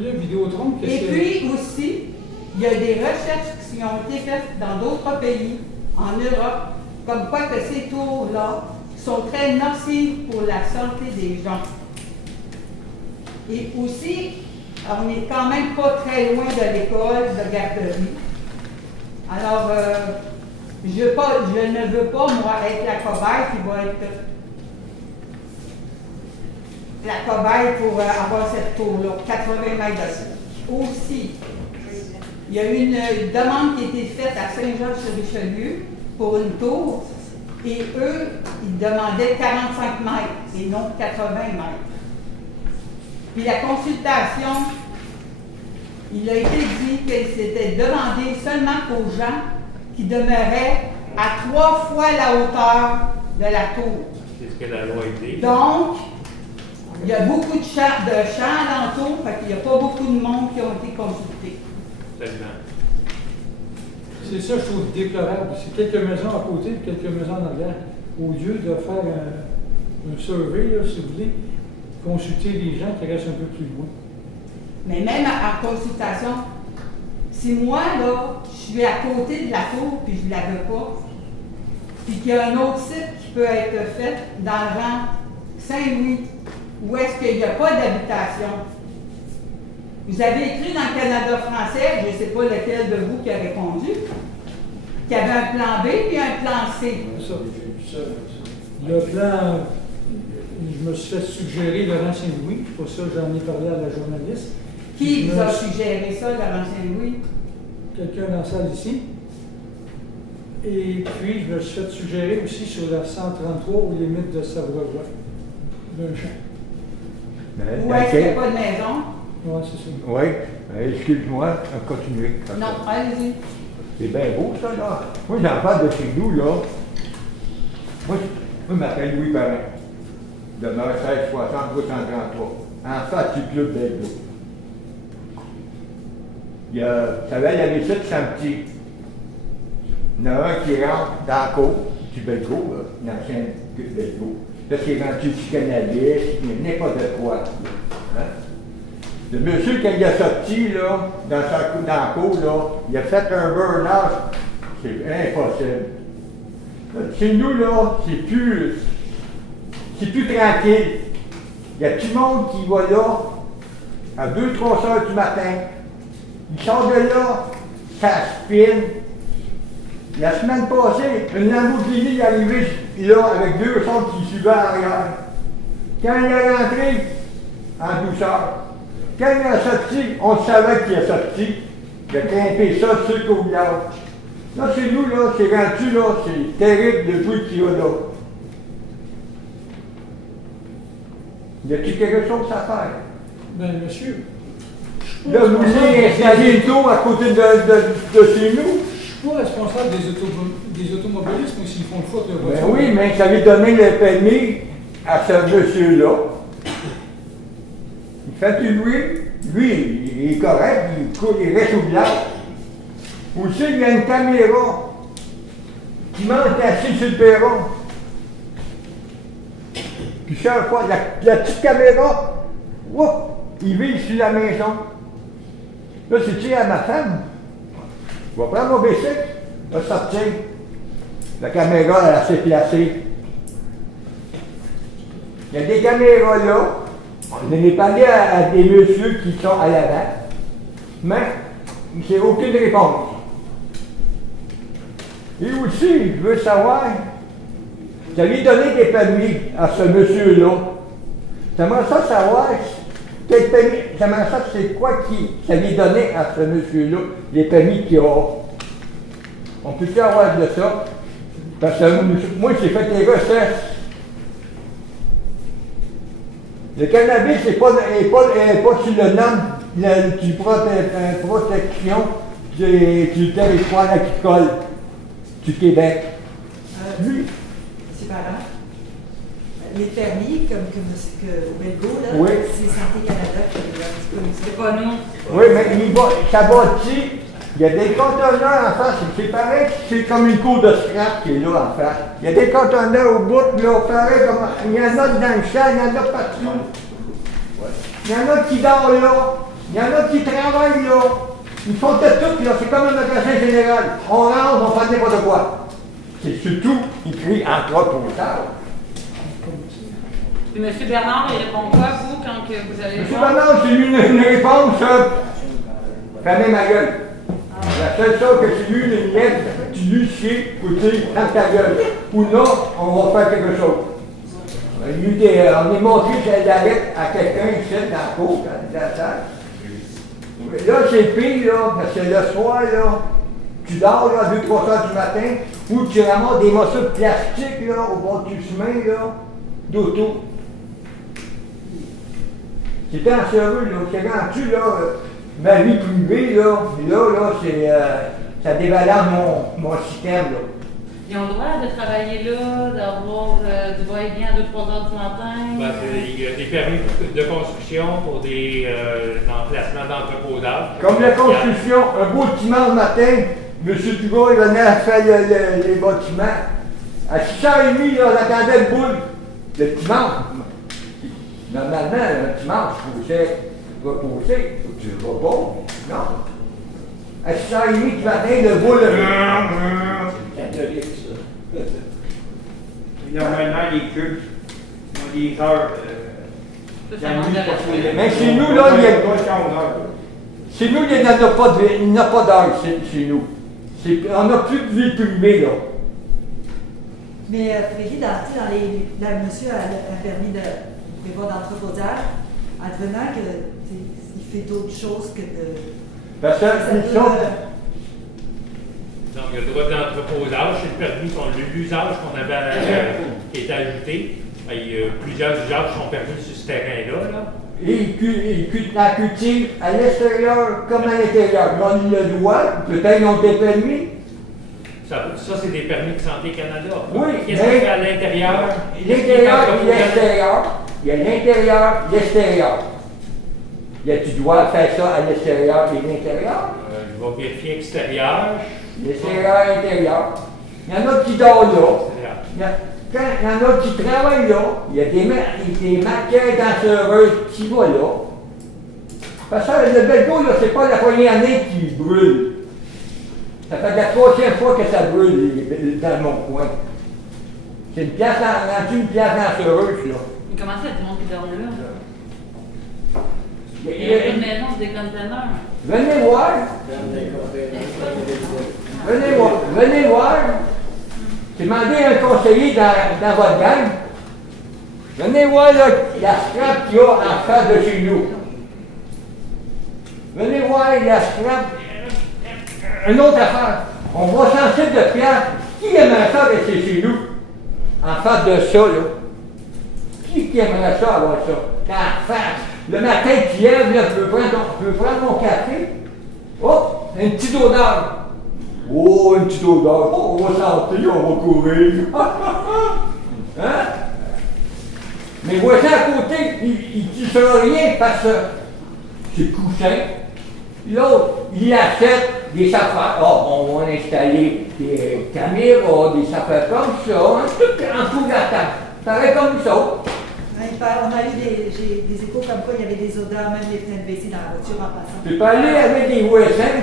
Là, Vidéotron, Et puis aussi, il y a des recherches qui ont été faites dans d'autres pays, en Europe, comme quoi que ces tours-là sont très nocives pour la santé des gens. Et aussi, on n'est quand même pas très loin de l'école de garderie. Alors, je ne veux pas, moi, être la cobaye qui va être la cobaye pour avoir cette tour-là, 80 mètres de haut. Aussi, il y a eu une demande qui a été faite à Saint-Georges-sur-Richelieu pour une tour, et eux, ils demandaient 45 mètres et non 80 mètres. Puis la consultation, il a été dit qu'elle s'était demandée seulement aux gens qui demeuraient à 3 fois la hauteur de la tour. C'est ce que la loi dit. Donc, il y a beaucoup de champs alentour, fait qu'il n'y a pas beaucoup de monde qui ont été consultés. Absolument. C'est ça, je trouve déplorable. C'est quelques maisons à côté, quelques maisons en arrière. Au lieu de faire un survey, là, si vous voulez, consulter les gens qui restent un peu plus loin. Mais même en consultation, si moi, là, je suis à côté de la tour, puis je ne la veux pas, puis qu'il y a un autre site qui peut être fait dans le rang Saint-Louis, où est-ce qu'il n'y a pas d'habitation. Vous avez écrit dans le Canada français, je ne sais pas lequel de vous qui a répondu, qu'il y avait un plan B puis un plan C. Le plan, je me suis fait suggérer Laurent Saint-Louis, pour ça j'en ai parlé à la journaliste. Qui vous a suggéré ça, Laurent Saint-Louis? Quelqu'un dans la salle ici. Et puis, je me suis fait suggérer aussi sur la 133 aux limites de Savoie, d'un champ. Où est-ce qu'il n'y a pas de maison? Oui, c'est ça. Oui, excuse-moi, continuez. Non, allez-y. C'est bien beau, ça, là. Moi, j'en parle de chez nous, là. Moi, je m'appelle Louis Parent. Demeure 1660, route 133. En face du club d'Eldo. Il y a, vous savez, il y a les sites samedi. Il y en a un qui rentre dans la cour, du Belgo, là, l'ancien club d'Eldo. Là, c'est rendu psychanalyste, n'importe quoi. Hein? Le monsieur, quand il a sorti, là, dans la cour, là, il a fait un burn-out. C'est impossible. Là, chez nous, là, c'est plus tranquille. Il y a tout le monde qui va là, à 2-3 heures du matin. Il sort de là, ça spine. La semaine passée, une Lamborghini est arrivée là avec 2 sondes qui suivaient en arrière. Quand il est rentré, en douceur, quand il est sorti, on savait qu'il est sorti. Il a grimpé ça sur le courriard. Là, chez nous, là, c'est rendu, là, c'est terrible depuis qu'il y a là. Y a-t-il quelque chose à faire? Ben, monsieur. Là, vous voulez installer une tour à côté de chez nous? Je suis pas responsable des automobilistes, mais s'ils font faute de voiture. Ben oui, mais ça lui donnait le permis à ce monsieur-là. Il fait lui, il est correct, il reste au village. Aussi, il y a une caméra qui monte assis sur le perron. Puis chaque fois, la petite caméra, whoop, il vise sur la maison. Là, c'est dit à ma femme, je vais prendre mon bicycle, je vais sortir. La caméra, elle s'est placée. Il y a des caméras là. On n'est pas allé à des messieurs qui sont à l'avant. Mais, j'ai aucune réponse. Et aussi, je veux savoir, j'allais donner des permis à ce monsieur-là. J'aimerais ça savoir, j'aimerais ça c'est quoi qui s'allait donner à ce monsieur-là, les permis qu'il a. On peut-tu avoir de ça? Parce que moi, j'ai fait les recherches. Le cannabis n'est pas sur le nom du protection du territoire agricole du Québec. Lui. M. Parent, les permis, comme que Belgo, là, oui. C'est Santé Canada qui les a disponibles. C'est pas nous. Oui, mais ça bâtit. Il y a des conteneurs en face, c'est pareil, c'est comme une cour de scrap qui est là en face. Il y a des conteneurs au bout, là, pareil, comme, il y en a dans le champ, il y en a partout. Il y en a qui dorment là, il y en a qui travaillent là. Ils font de tout, là, c'est comme un magasin général. On rentre, on fait n'importe quoi. C'est surtout écrit entreposage. Puis M. Bernard, il répond quoi, vous, quand que vous allez M. Bernard, j'ai eu une réponse, fermez ma gueule. La seule chose que j'ai eu, une lettre du huissier pour dire ferme ta gueule. Ou non, on va faire quelque chose. On est montré la lettre à quelqu'un ici dans la cour, dans la salle. Là, c'est pire, là, parce que le soir, là, tu dors là, à 2-3 heures du matin, ou tu ramasses des morceaux de plastique là, au bord du chemin là, d'auto. C'est dangereux, là. C'est rendu, là, ma vie privée, là, c'est, ça dévalore mon système, là. Ils ont le droit de travailler là, d'avoir du va-et-vient à 2-3 heures du matin? Ben, il y a des permis de construction pour des emplacements d'entreposage. Comme la construction, un beau dimanche matin, M. Dugas, il venait à faire les bâtiments. À 6h30, là, on attendait le boule. Le dimanche. Normalement, le dimanche, il faut reposer. Tu ne vas pas. Non. À 6h30 du matin, le boule. Catholique, ça. Normalement, les cultes ont des heures. Mais chez nous, là, chez nous, il n'y a pas d'heure chez nous. On n'a plus de vie privée, là. Mais Frédéric, dans monsieur a permis de prévoir d'entreposage, advenant qu'il fait d'autres choses que de. Parce que donc, il y a le droit d'entreposage, c'est le permis, l'usage qu'on avait qui est ajouté. Il y a plusieurs usages qui sont permis sur ce terrain-là. Là. Et la cultive à l'extérieur comme à l'intérieur. Ils ont le droit, peut-être ils ont des permis. Ça c'est des permis de Santé Canada. Oui, qu'est-ce qu'il y a à l'intérieur? L'intérieur et l'extérieur. Il y a l'intérieur et l'extérieur. Tu dois faire ça à l'extérieur et l'intérieur. Je vais vérifier extérieur. L'extérieur et l'intérieur. Il y en a qui dorment là. Quand il y en a qui travaillent là, il y a des matières dangereuses qui vont là. Parce que le Belgo, là, c'est pas la première année qui brûle. Ça fait la 3e fois que ça brûle dans mon coin. C'est une pièce dangereuse, là. Mais comment ça, tout le monde qui dort là? Il y a une maison, c'est des conteneurs. Venez voir. Venez voir. Demandez un conseiller dans votre gang. Venez voir là, la scrap qu'il y a en face de chez nous. Venez voir la scrap. Une autre affaire. On voit sans cesse de pierre. Qui aimerait ça rester chez nous? En face de ça, là. Qui aimerait ça avoir ça? En face. Le matin, tu lèves, là, tu veux prendre mon café. Oh, une petite odeur. Oh, une petite odeur. Oh, on va sortir, on va courir. Hein? Mais voici à côté, il ne dira rien parce que c'est cousin. L'autre, il achète des affaires. Oh, on va installer des caméras, des affaires comme ça, hein, tout en dessous de la table. Pareil comme ça. On a eu des échos comme quoi il y avait des odeurs, même les fenêtres baissées dans la voiture en passant. Tu peux aller avec des voisins.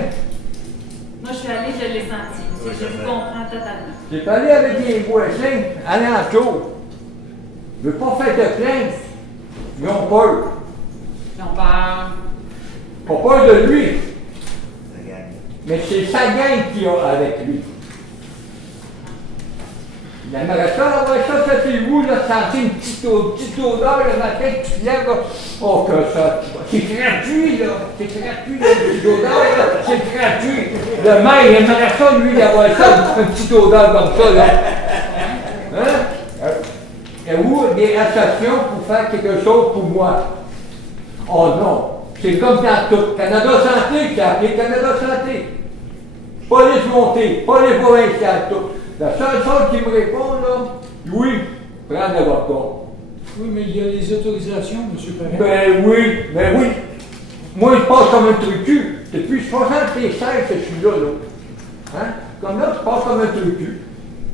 Moi, je suis allée, je l'ai senti. Je vous comprends totalement. Tu peux aller avec des voisins alentour. Je ne veux pas faire de plainte. Ils ont peur. Ils ont peur. Pas peur de lui. Mais c'est sa gang qu'il a avec lui. Il aimerait ça avoir ça chez vous, là, sentir une petite odeur le matin, tu te lèves, là. Oh, que ça. C'est gratuit, là. C'est gratuit, là, une petite odeur, là. C'est gratuit. Le maire, il aimerait ça, lui, d'avoir ça, une petite odeur comme ça, là. Hein? Et où des associations pour faire quelque chose pour moi? Oh non. C'est comme dans tout. Canada Santé, qui a appelé Canada Santé. Police montée, police provinciale, tout. La seule chose qui me répond, là, oui, prends l'avocat. Oui, mais il y a les autorisations, M. Perrin. Ben oui. Moi, je passe comme un trucu. Depuis 76 que je suis là, là. Hein? Comme là, je passe comme un trucu.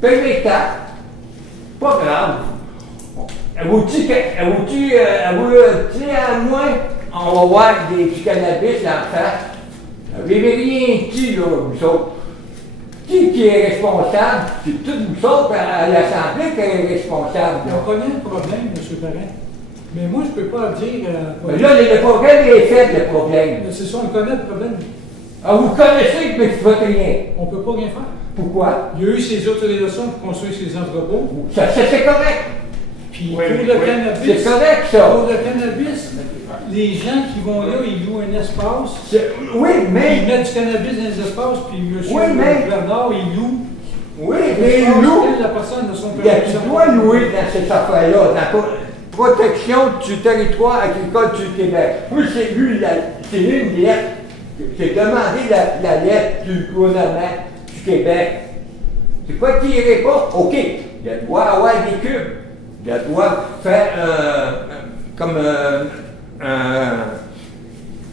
Paye mes taxes. Pas grave. Elle vous dit à moi, on va voir du cannabis en face. Vous n'avez rien dit, là, vous autres. Qui est responsable? C'est tous vous autres à l'Assemblée qui est responsable. On connaît le problème, M. Perrin. Mais moi, je ne peux pas dire... mais là, le problème est fait, le problème. C'est ça, on connaît le problème. Ah, vous connaissez, mais tu ne faites rien. On ne peut pas rien faire. Pourquoi? Il y a eu ces autorisations pour construire ces entrepôts. Ça, c'est correct. Puis pour le cannabis... C'est correct, ça. Pour le cannabis, les gens qui vont là, ils louent un espace. Oui, mais... Ils mettent du cannabis dans les espaces, puis M. Bernard, il loue. Oui, mais il loue. La personne de son Tu dois louer dans cette affaire-là, dans la protection du territoire agricole du Québec. Oui, c'est lui, c'est une lettre. J'ai demandé la lettre du gouvernement du Québec. C'est quoi qui irait pas? OK, il doit avoir des cubes. Il doit faire comme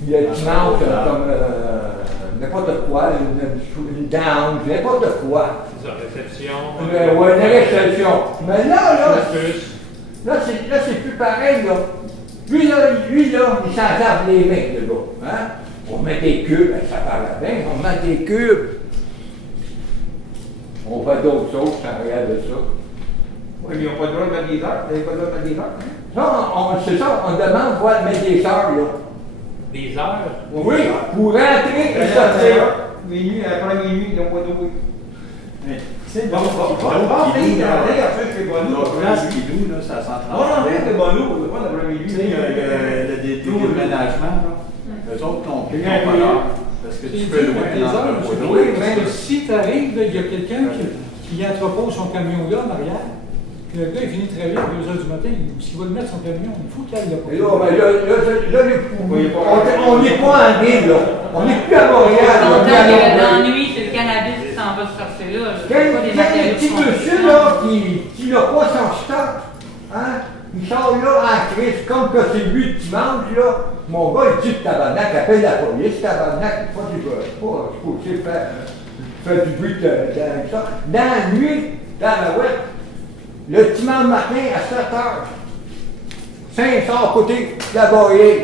il y a dimanche, comme n'importe quoi, une danse, n'importe quoi. C'est ça, réception. Oui, une réception. Mais là, c'est plus pareil, là. Lui, là, il s'en lave les mains, le gars. Hein? On met des cubes, ça parle bien, on met des cubes. On fait d'autres choses en arrière de ça. Oui, mais ils n'ont pas le droit de mettre des heures. Vous n'avez pas le droit de mettre des heures, hein? Non, c'est ça, on demande de mettre des heures, là. Des heures? Oui, pour rentrer et sortir. Minuit, après minuit, ils n'ont pas d'eau. Mais, tu sais, Bon, l'autre place qui loue, là, ça sent non, c'est bon l'eau, pas d'après-midi. Tu sais, le déménagement, là, eux autres n'ont plus pas d'heure. Parce que tu peux louer des heures. oui, Parce que si tu arrives, il y a quelqu'un qui entrepose son camion là en arrière. Le gars, il finit de travailler à 2 h du matin. S'il va le mettre son camion, il faut qu'il aille là. On n'est pas en ville, là. On n'est plus à Montréal. Dans la nuit, c'est le cannabis qui s'en va se chercher là. Quand il y a un petit monsieur, là, qui n'a pas son stock, hein, il sort là en crise, comme que c'est lui dimanche, là. Mon gars, il dit que tabarnak, appelle la police, tabarnak, pas supposé faire du bruit dans ça. Dans la nuit, dans la web. Le dimanche matin à 7 h, 500 à côté de la barrière.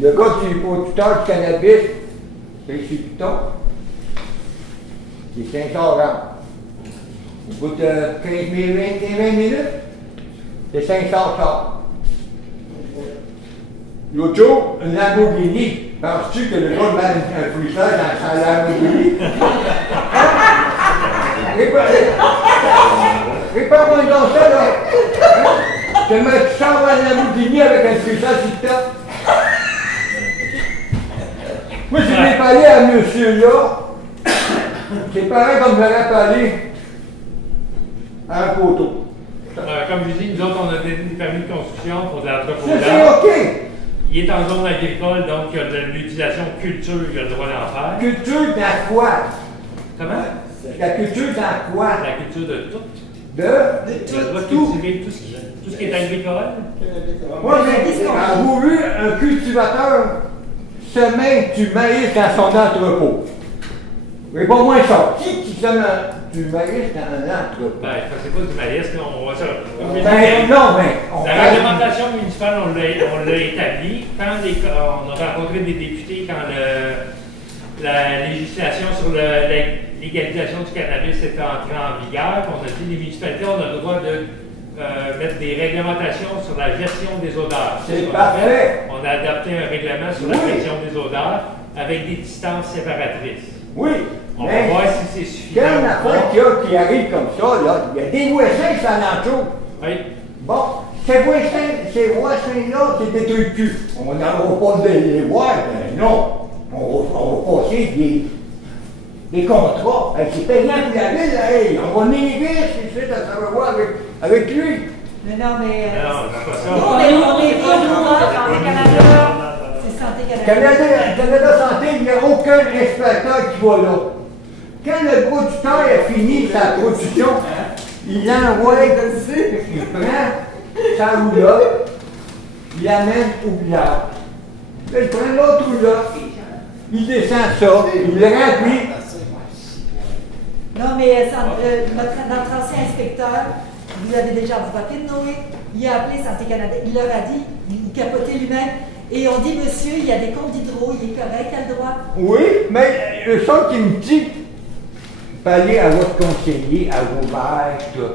Le gars qui est producteur de cannabis, c'est chez Piton. C'est 500 grammes. Au bout de 15 20 minutes, c'est 500 chars. L'autre jour, une Lamborghini. Penses-tu que le gars met un fruiteur dans sa Lamborghini? Répare-moi dans ça, là. Je me sors à la Lamborghini avec un fruiteur sur le top. parler à monsieur-là, c'est pareil comme j'aurais parlé à un poteau. Comme je dis, nous autres, on a des permis de construction pour de Ça, l'entreposage. c'est OK. Il est en zone agricole, donc il y a de l'utilisation culture, il a le droit d'en faire. Culture dans quoi? Comment? La culture dans quoi? La culture de tout. De Il a le droit de cultiver tout ce qui est agricole. Moi, j'ai voulu un cultivateur semer du maïs dans son entrepôt. Mais pas moins ça. Qui sème du maïs dans un entrepôt? Ben, c'est pas du maïs, on va ça. Ben, non, mais La réglementation municipale, on l'a établie. Quand on a rencontré des députés, quand la législation sur la légalisation du cannabis est entrée en vigueur, on a dit les municipalités, on a le droit de mettre des réglementations sur la gestion des odeurs. C'est parfait. On a adopté un règlement sur la gestion des odeurs avec des distances séparatrices. Oui. On va voir si c'est suffisant. Quand une affaire qui arrive comme ça, là, il y a des voisins qui s'en entourent. Oui. Bon, ces voisins-là, c'est des trucs cul. On n'en va pas les voir, ben non. On va passer des contrats. Hey, c'est payant pour la ville, là, hey, on va négocier, c'est ça, ça va voir avec lui. Mais non, mais. Non, c'est pas ça. On est pas Santé Canada. C'est Santé Canada. Canada Santé, il n'y a aucun inspecteur qui va là. Quand le producteur a fini sa production, il l'envoie, il prend sa roulotte, il l'amène au village. Là, il prend l'autre roulotte, il descend ça, il le remplit. Non, mais notre ancien inspecteur, vous avez déjà voté de Noé, il a appelé Santé Canada, il leur a dit, il capotait lui-même, et on dit, monsieur, il y a des comptes d'hydro, il est correct, il a le droit. Oui, mais le seul qui me dit, parlez à votre conseiller, à vos maires, tout.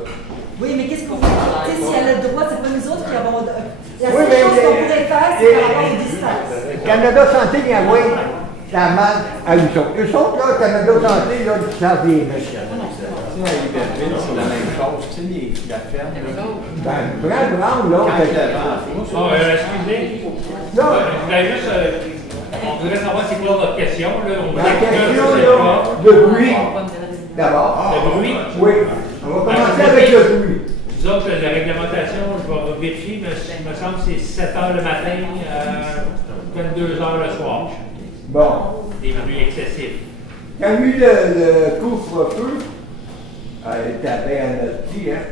Oui, mais qu'est-ce qu'on fait? Si elle a le droit, c'est pas nous autres qui avons. La Oui, seule chose qu'on pourrait faire, c'est par rapport aux distances. Canada Santé, il envoie la malle à eux autres. Eux autres, là, Canada Santé, là, ils savent les mettre. Tu sais, à Iberville, c'est la même chose. Tu sais, la ferme, là. Ben, prends, là. Oh, excusez. Non. Je voudrais juste. On voudrait savoir c'est quoi votre question. Là. La question, là, le bruit. D'abord. Le bruit? Oui. On va commencer avec le bruit. Nous autres, la réglementation, je vais vérifier, mais il me semble que c'est 7 h le matin, 22 h le soir. Bon. Des bruits excessifs. Quand eu le couvre-feu, elle tapait à notre petit, hein?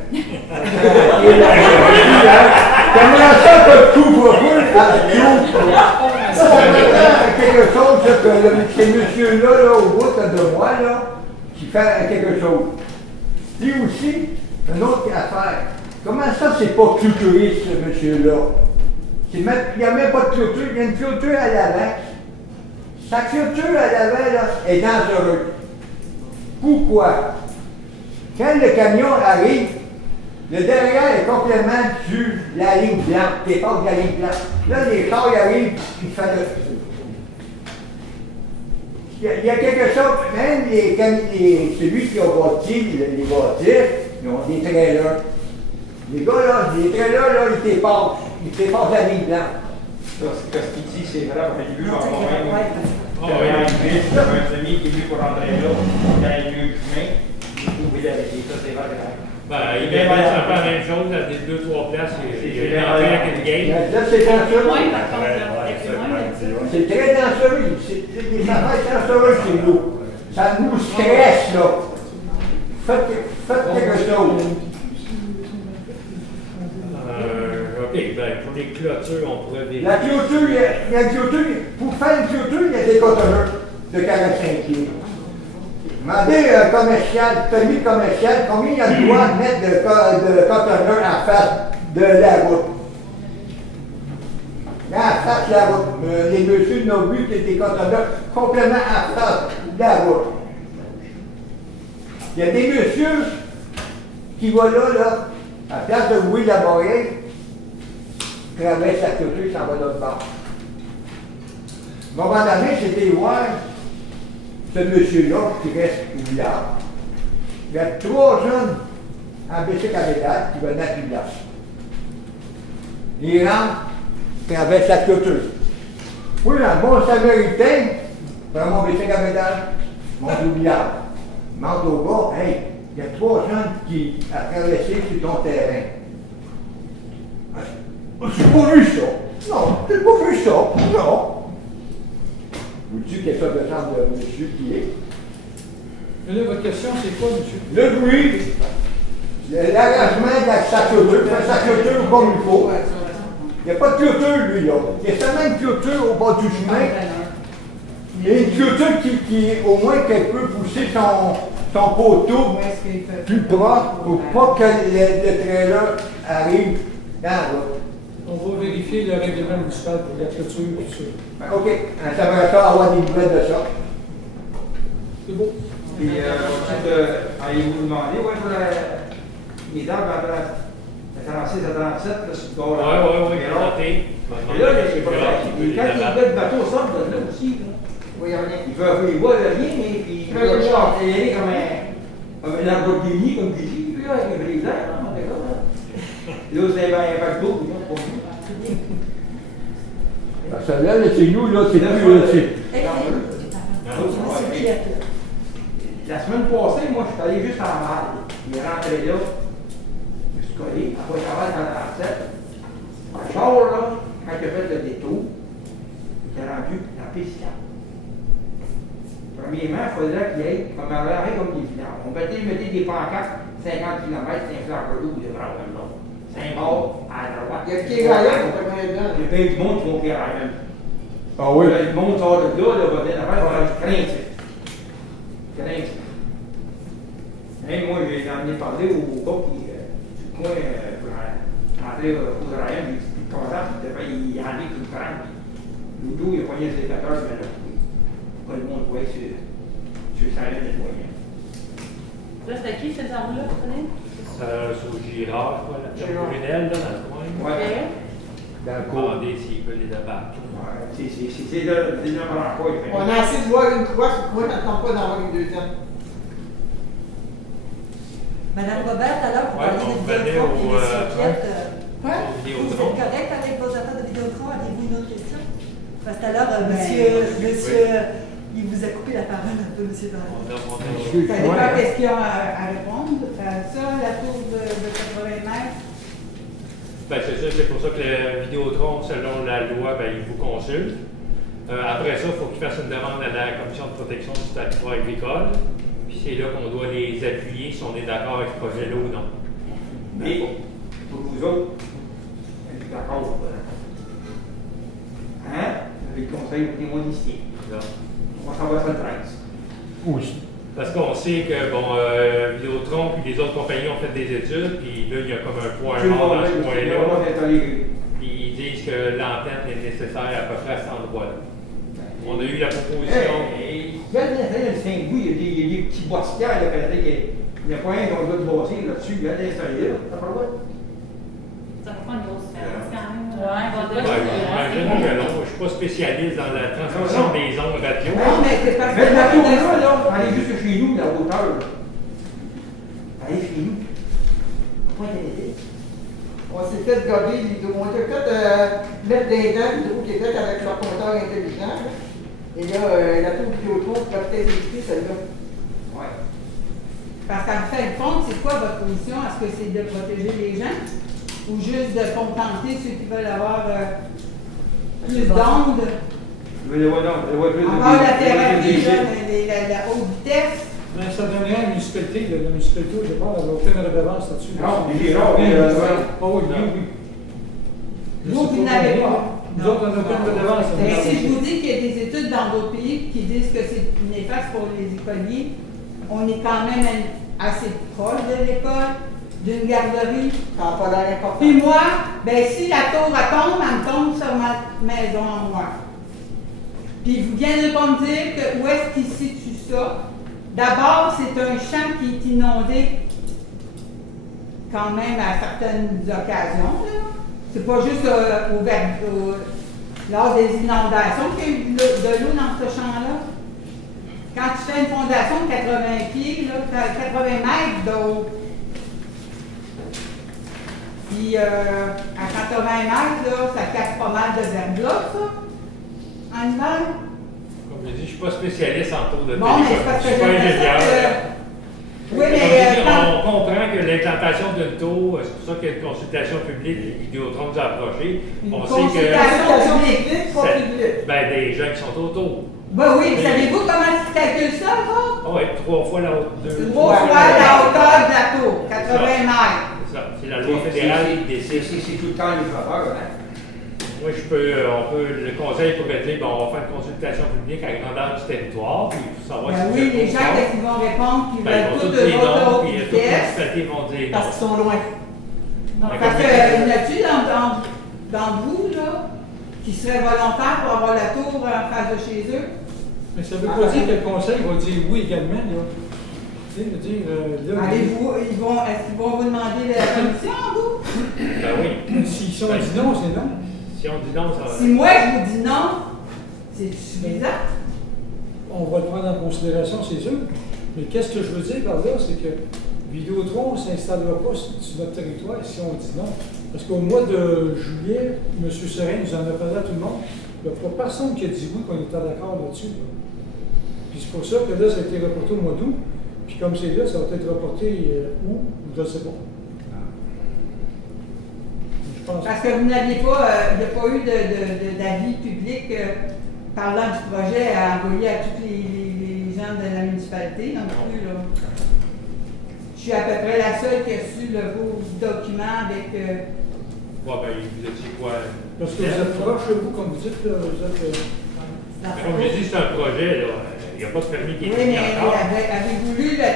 Comment ça que le couvre-feu, ça fait quelque chose que ces messieurs-là, là, au bout de moi, là, qui fait quelque chose. Lui aussi, une autre affaire. Comment ça, c'est pas clôturé, ce monsieur-là? Il n'y a même pas de clôture, il y a une clôture à l'avant. Sa clôture à l'avant, là, est dangereuse. Pourquoi? Quand le camion arrive, le derrière est complètement sur la ligne blanche, départ de la ligne blanche. Là, les chars arrivent, ils font le... Il y a quelque chose, même celui qui a bâti les bâtisses, ils ont des trailers. Les gars, là, les trailers, là, ils dépassent la ligne blanche. Ce qu'il dit, c'est vrai, on a vu encore même. Oh, oui. Un ami qui est venu pour rentrer là, quand il y a eu le chemin, il trouvait avec ça, c'est vrai. Ben, il est bien un peu la même chose, à des 2-3 places, il y a avec une game. Là, c'est dangereux. C'est très dangereux. C'est des affaires dangereuses chez nous. Ça nous stresse, là. Faites quelque chose. OK, ben, pour les clôtures, on pourrait vérifier. La clôture, il y a une clôture. Pour faire une clôture, il y a des conteneurs de 45 pieds. Demandez un commercial, permis commercial, combien il a le droit de mettre de conteneurs en face de la route. Là, en face de la route. Les messieurs n'ont vu que des conteneurs complètement en face de la route. Il y a des messieurs qui vont là, à place de louer la moyenne, traverse la clôture, s'en va de l'autre bord. À un moment donné, c'était voir ce monsieur-là qui reste au village. Il y a 3 jeunes en bicycle à pédale qui venaient du village. Ils rentrent, traversent la clôture. Oui, un bon samaritain, prends mon bicycle à pédale, monte au village. Monte au bas, hey, il y a 3 gens qui ont traversé sur ton terrain. J'ai pas vu ça. Non, j'ai pas vu ça. Non. Vous dites qu'il y a ça de genre de monsieur qui est. Mais là, votre question, c'est quoi, monsieur? Le bruit, l'arrangement de sa clôture, faire sa clôture comme il faut. Il n'y a pas de clôture, lui, là. Il y a seulement une clôture au bas du chemin. Et une clôture qui au moins, qu'elle peut pousser son poteau plus proche pour pas que le trailer arrive dans la route. On va vérifier le règlement municipal pour la clôture et tout ça. OK. Ça va ça avoir des nouvelles de ça. C'est beau. Puis, allez-vous demander, ouais, pour les arbres à 36 à 37, là, sur le bord. Oui, Et là, quand les gars de bateau sortent de là aussi, là. Oui, il y a rien. Ils voient rien, mais ils veulent chanter comme un Lamborghini, comme qui dit, là, avec les airs, là, on est là. Là, c'est un bateau, pour nous. Parce que là, chez nous, là, c'est plus. La semaine passée, moi, je suis allé juste en mal. Il est rentré là. Je me suis collé. Après, je travaille dans la recette. Le char, là, quand il a fait le détour, il était rendu à piste 4. Premièrement, il faudrait qu'il y ait comme un arrêt comme des villages. On mettait des pancartes 50 km, 5 fleurs de l'eau, des bras comme là. 5 morts à droite. Il y a qui est là, on peut mettre dedans. Il y a bien du monde qui vont faire la même. Ah oui? Le monde sort de là, va dire, va être craintif. Même moi, j'ai emmené parler au gars qui, du coin, pour rentrer au Ryan, il dit, comment ça, il a enlevé tout le crâne. L'auto, il a poigné le sécateur, il m'a retrouvé. Pas le monde voyait sur le salaire des moyens. Là, c'était qui ces arbres-là, vous connaissez? Sur Girard, quoi, la Brunel, là, dans le coin. Ouais. Dans le cours. Demandez s'il peut les abattre. C'est là par rapport. On a essayé de voir une croix, moi, t'attends pas d'en voir une deuxième. Madame Robert, alors, vous parlez de Vidéotron et des soquettes. Vous êtes correct avec vos affaires de Vidéotron? Avez-vous une autre question? Parce que tout à l'heure, monsieur, il vous a coupé la parole un peu, monsieur Doré. Ça dépend qu'est-ce qu'il y a à répondre. Ça, la tour de 80 mètres. Ben, c'est ça, c'est pour ça que le Vidéotron, selon la loi, ben, il vous consulte. Après ça, il faut qu'il fasse une demande à la Commission de protection du territoire agricole. Puis c'est là qu'on doit les appuyer si on est d'accord avec ce projet-là ou non. Mais pour vous autres, êtes-vous d'accord? Hein? Avec le conseil des monétiers. On va savoir ça le 13. Oui. Parce qu'on sait que, bon, Vidéotron puis les autres compagnies ont fait des études, puis là, il y a comme un point mort dans ce point-là. Puis ils disent que l'antenne est nécessaire à peu près à cet endroit-là. On a eu la proposition. Il y a le Saint-Louis, il y a des petits boîtières, il n'y a pas un qu'on doit bosser là-dessus, il y a des installés là. Ça prend quoi? Ça prend une grosse différence quand même. J'imagine que non, je ne suis pas spécialiste dans la transmission des ondes radio. Non, mais c'est parce que Mais la tour là, allez juste chez nous, la hauteur. Allez chez nous. Point d'été. On s'est fait gober l'hydro. On s'est fait mettre des dents l'hydro qui était avec leur compteur intelligent. Là. Et là, la tour Vidéotron pourrait peut-être éviter celle-là. Oui. Parce qu'en fait, le fond, c'est quoi votre position? Est-ce que c'est de protéger les gens? Ou juste de contenter ceux qui veulent avoir plus d'ondes? Avoir la thérapie, la haute vitesse? Mais ça donnerait à la municipalité. La municipalité, au départ, elle n'a aucune redevance là-dessus. Non, les Girard, oui. Vous, vous n'avez pas. Nous autres, on n'a aucune redevance. Mais si je vous dis qu'il y a des études dans d'autres pays qui disent que c'est néfaste pour les écoliers, on est quand même assez proche de l'école, d'une garderie. Ça n'a pas l'air important. Puis moi, ben si la tour elle me tombe sur ma maison en moi. Puis vous venez de me dire que où est-ce qu'il situe ça? D'abord, c'est un champ qui est inondé quand même à certaines occasions. C'est pas juste lors des inondations qu'il y a eu de l'eau dans ce champ-là. Quand tu fais une fondation de 80 pieds, là, 80 mètres d'eau, puis à 80 mètres, là, ça casse pas mal de verglas, ça, en hiver. Comme Je dis, je ne suis pas spécialiste en tour de Bon, mais c'est parce que je suis pas ingénieur. Oui, mais On comprend que l'implantation d'une tour, c'est pour ça qu'il y a une consultation publique, Vidéotron nous a approché. On sait que. Consultation publique. Ben, des gens qui sont autour. Ben oui, savez-vous comment tu calcules ça, toi? Oui, 3 fois la hauteur. 3 fois la hauteur de la tour, 80 mètres. C'est ça. C'est la loi fédérale qui décide. C'est tout le temps les frappeurs, hein? Moi, le conseil pourrait dire, bon, on va faire une consultation publique à la grandeur du territoire, puis savoir Ben oui, les gens, qu'est-ce qu'ils vont répondre? Qu'ils veulent tout de haute vitesse. Toutes les municipalités vont dire Parce qu'ils sont loin. Parce que, y a-t-il dans vous, là, qui serait volontaire pour avoir la tour en face de chez eux? Mais ça ne veut pas dire que le conseil va dire oui également, là. Tu sais, veut dire, là. Allez-vous, est-ce qu'ils vont vous demander la commission, vous? Ben oui. S'ils sont dit non, c'est non. Si on dit non, ça va. Si moi je vous dis non, c'est suffisant. On va le prendre en considération, c'est sûr. Mais qu'est-ce que je veux dire par là, c'est que Vidéotron ne s'installera pas sur notre territoire si on dit non. Parce qu'au mois de juillet, M. Serin nous en a parlé à tout le monde. Il n'y a pas personne qui a dit oui qu'on était d'accord là-dessus. Là. Puis c'est pour ça que là, ça a été reporté au mois d'août. Puis comme c'est là, ça va être reporté où? Je ne sais pas. Parce que vous n'aviez pas, il n'y a pas eu d'avis public parlant du projet à envoyer à tous les gens de la municipalité non plus, là. Je suis à peu près la seule qui a reçu le beau document avec. Ouais, ben, vous étiez quoi? Parce que vous êtes proche, vous, comme vous dites, là, vous êtes. Comme je dis, c'est un projet, là. Il n'y a pas de permis qui est Oui, mis mais encore. avez-vous lu le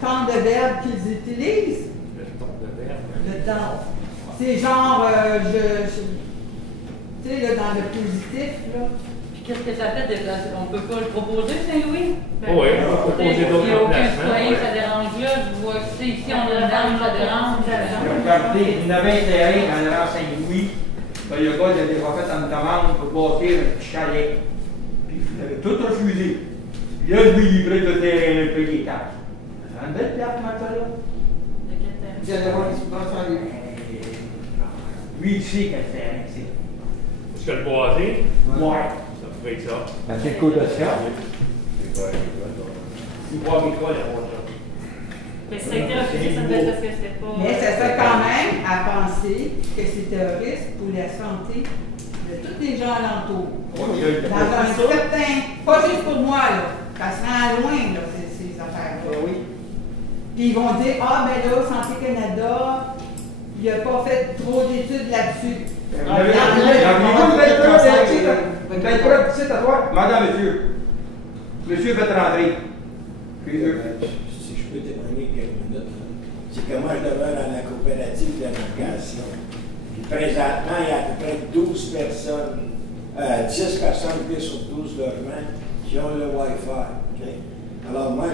temps de verbe qu'ils utilisent? Le ton de verbe. Le temps. C'est genre, tu sais, là, dans le positif, là. Puis qu'est-ce que ça fait? On ne peut pas le proposer, Saint-Louis? Oui, on peut proposer d'autres Il n'y a aucun emplacements. citoyen que ça dérange là. Je vois que ici, on a la dame, ça dérange. Regardez, vous avez un terrain dans le rang Saint-Louis. Ben, le gars, il a déjà fait une demande pour bâtir un petit chalet. Puis vous avez tout refusé. Puis là, lui, il livrait le terrain, le pays des taxes. C'est une belle plate, maintenant, là. De quel terrain? Il y a d'avoir des subventions à lui. Lui, il sait quel terrain c'est. Est-ce que le boisé? Ouais. Ça pourrait être ça. C'est le coup de ça. Il voit mes quoi, la voiture. Mais ça a été refusé, ça peut être parce que c'était pas. Mais ça fait quand même à penser que c'était un risque pour la santé de tous les gens alentours. Dans un certain, pas juste pour moi, là, ça se rend loin, là, ces affaires-là. Oui. Puis ils vont dire, ah, ben là, Santé Canada, il n'a pas fait trop d'études là-dessus. Une belle preuve ici à toi. Madame, monsieur. Monsieur, faites rentrer. Si je peux témoigner quelques minutes, c'est que moi je demeure dans la coopérative d'habitation. Puis présentement, il y a à peu près 12 personnes, 10 personnes qui sur 12 logements qui ont le Wi-Fi. Okay? Alors moi,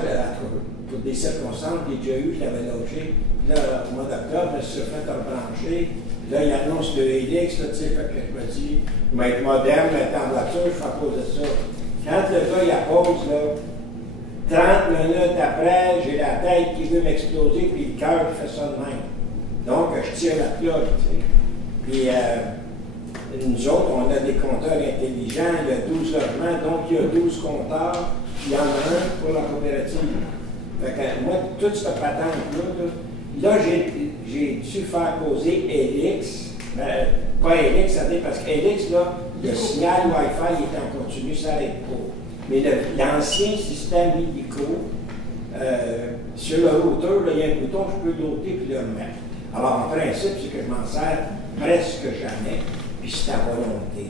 pour des circonstances, j'ai déjà eu, je l'avais logé. Puis là, au mois d'octobre, je me suis fait rebrancher. Là, il annonce le Helix, là, tu sais, fait que je me dis, je vais être moderne, mais en voiture, je fais à cause de ça. Quand le gars, il pause, là, 30 minutes après, j'ai la tête qui veut m'exploser, puis le cœur qui fait ça de même. Donc, je tire la plug, tu sais. Puis, nous autres, on a des compteurs intelligents, il y a 12 logements, donc il y a 12 compteurs, puis il y en a un pour la coopérative. Fait que moi, toute cette patente-là, j'ai dû faire poser Helix, pas Helix, ça veut dire parce qu'Helix, là, le signal Wi-Fi il est en continu, ça n'arrête pas. Mais l'ancien système illico, sur le routeur, là, il y a un bouton, je peux l'ôter puis le remettre. Alors, en principe, c'est que je m'en sers presque jamais, puis c'est à volonté.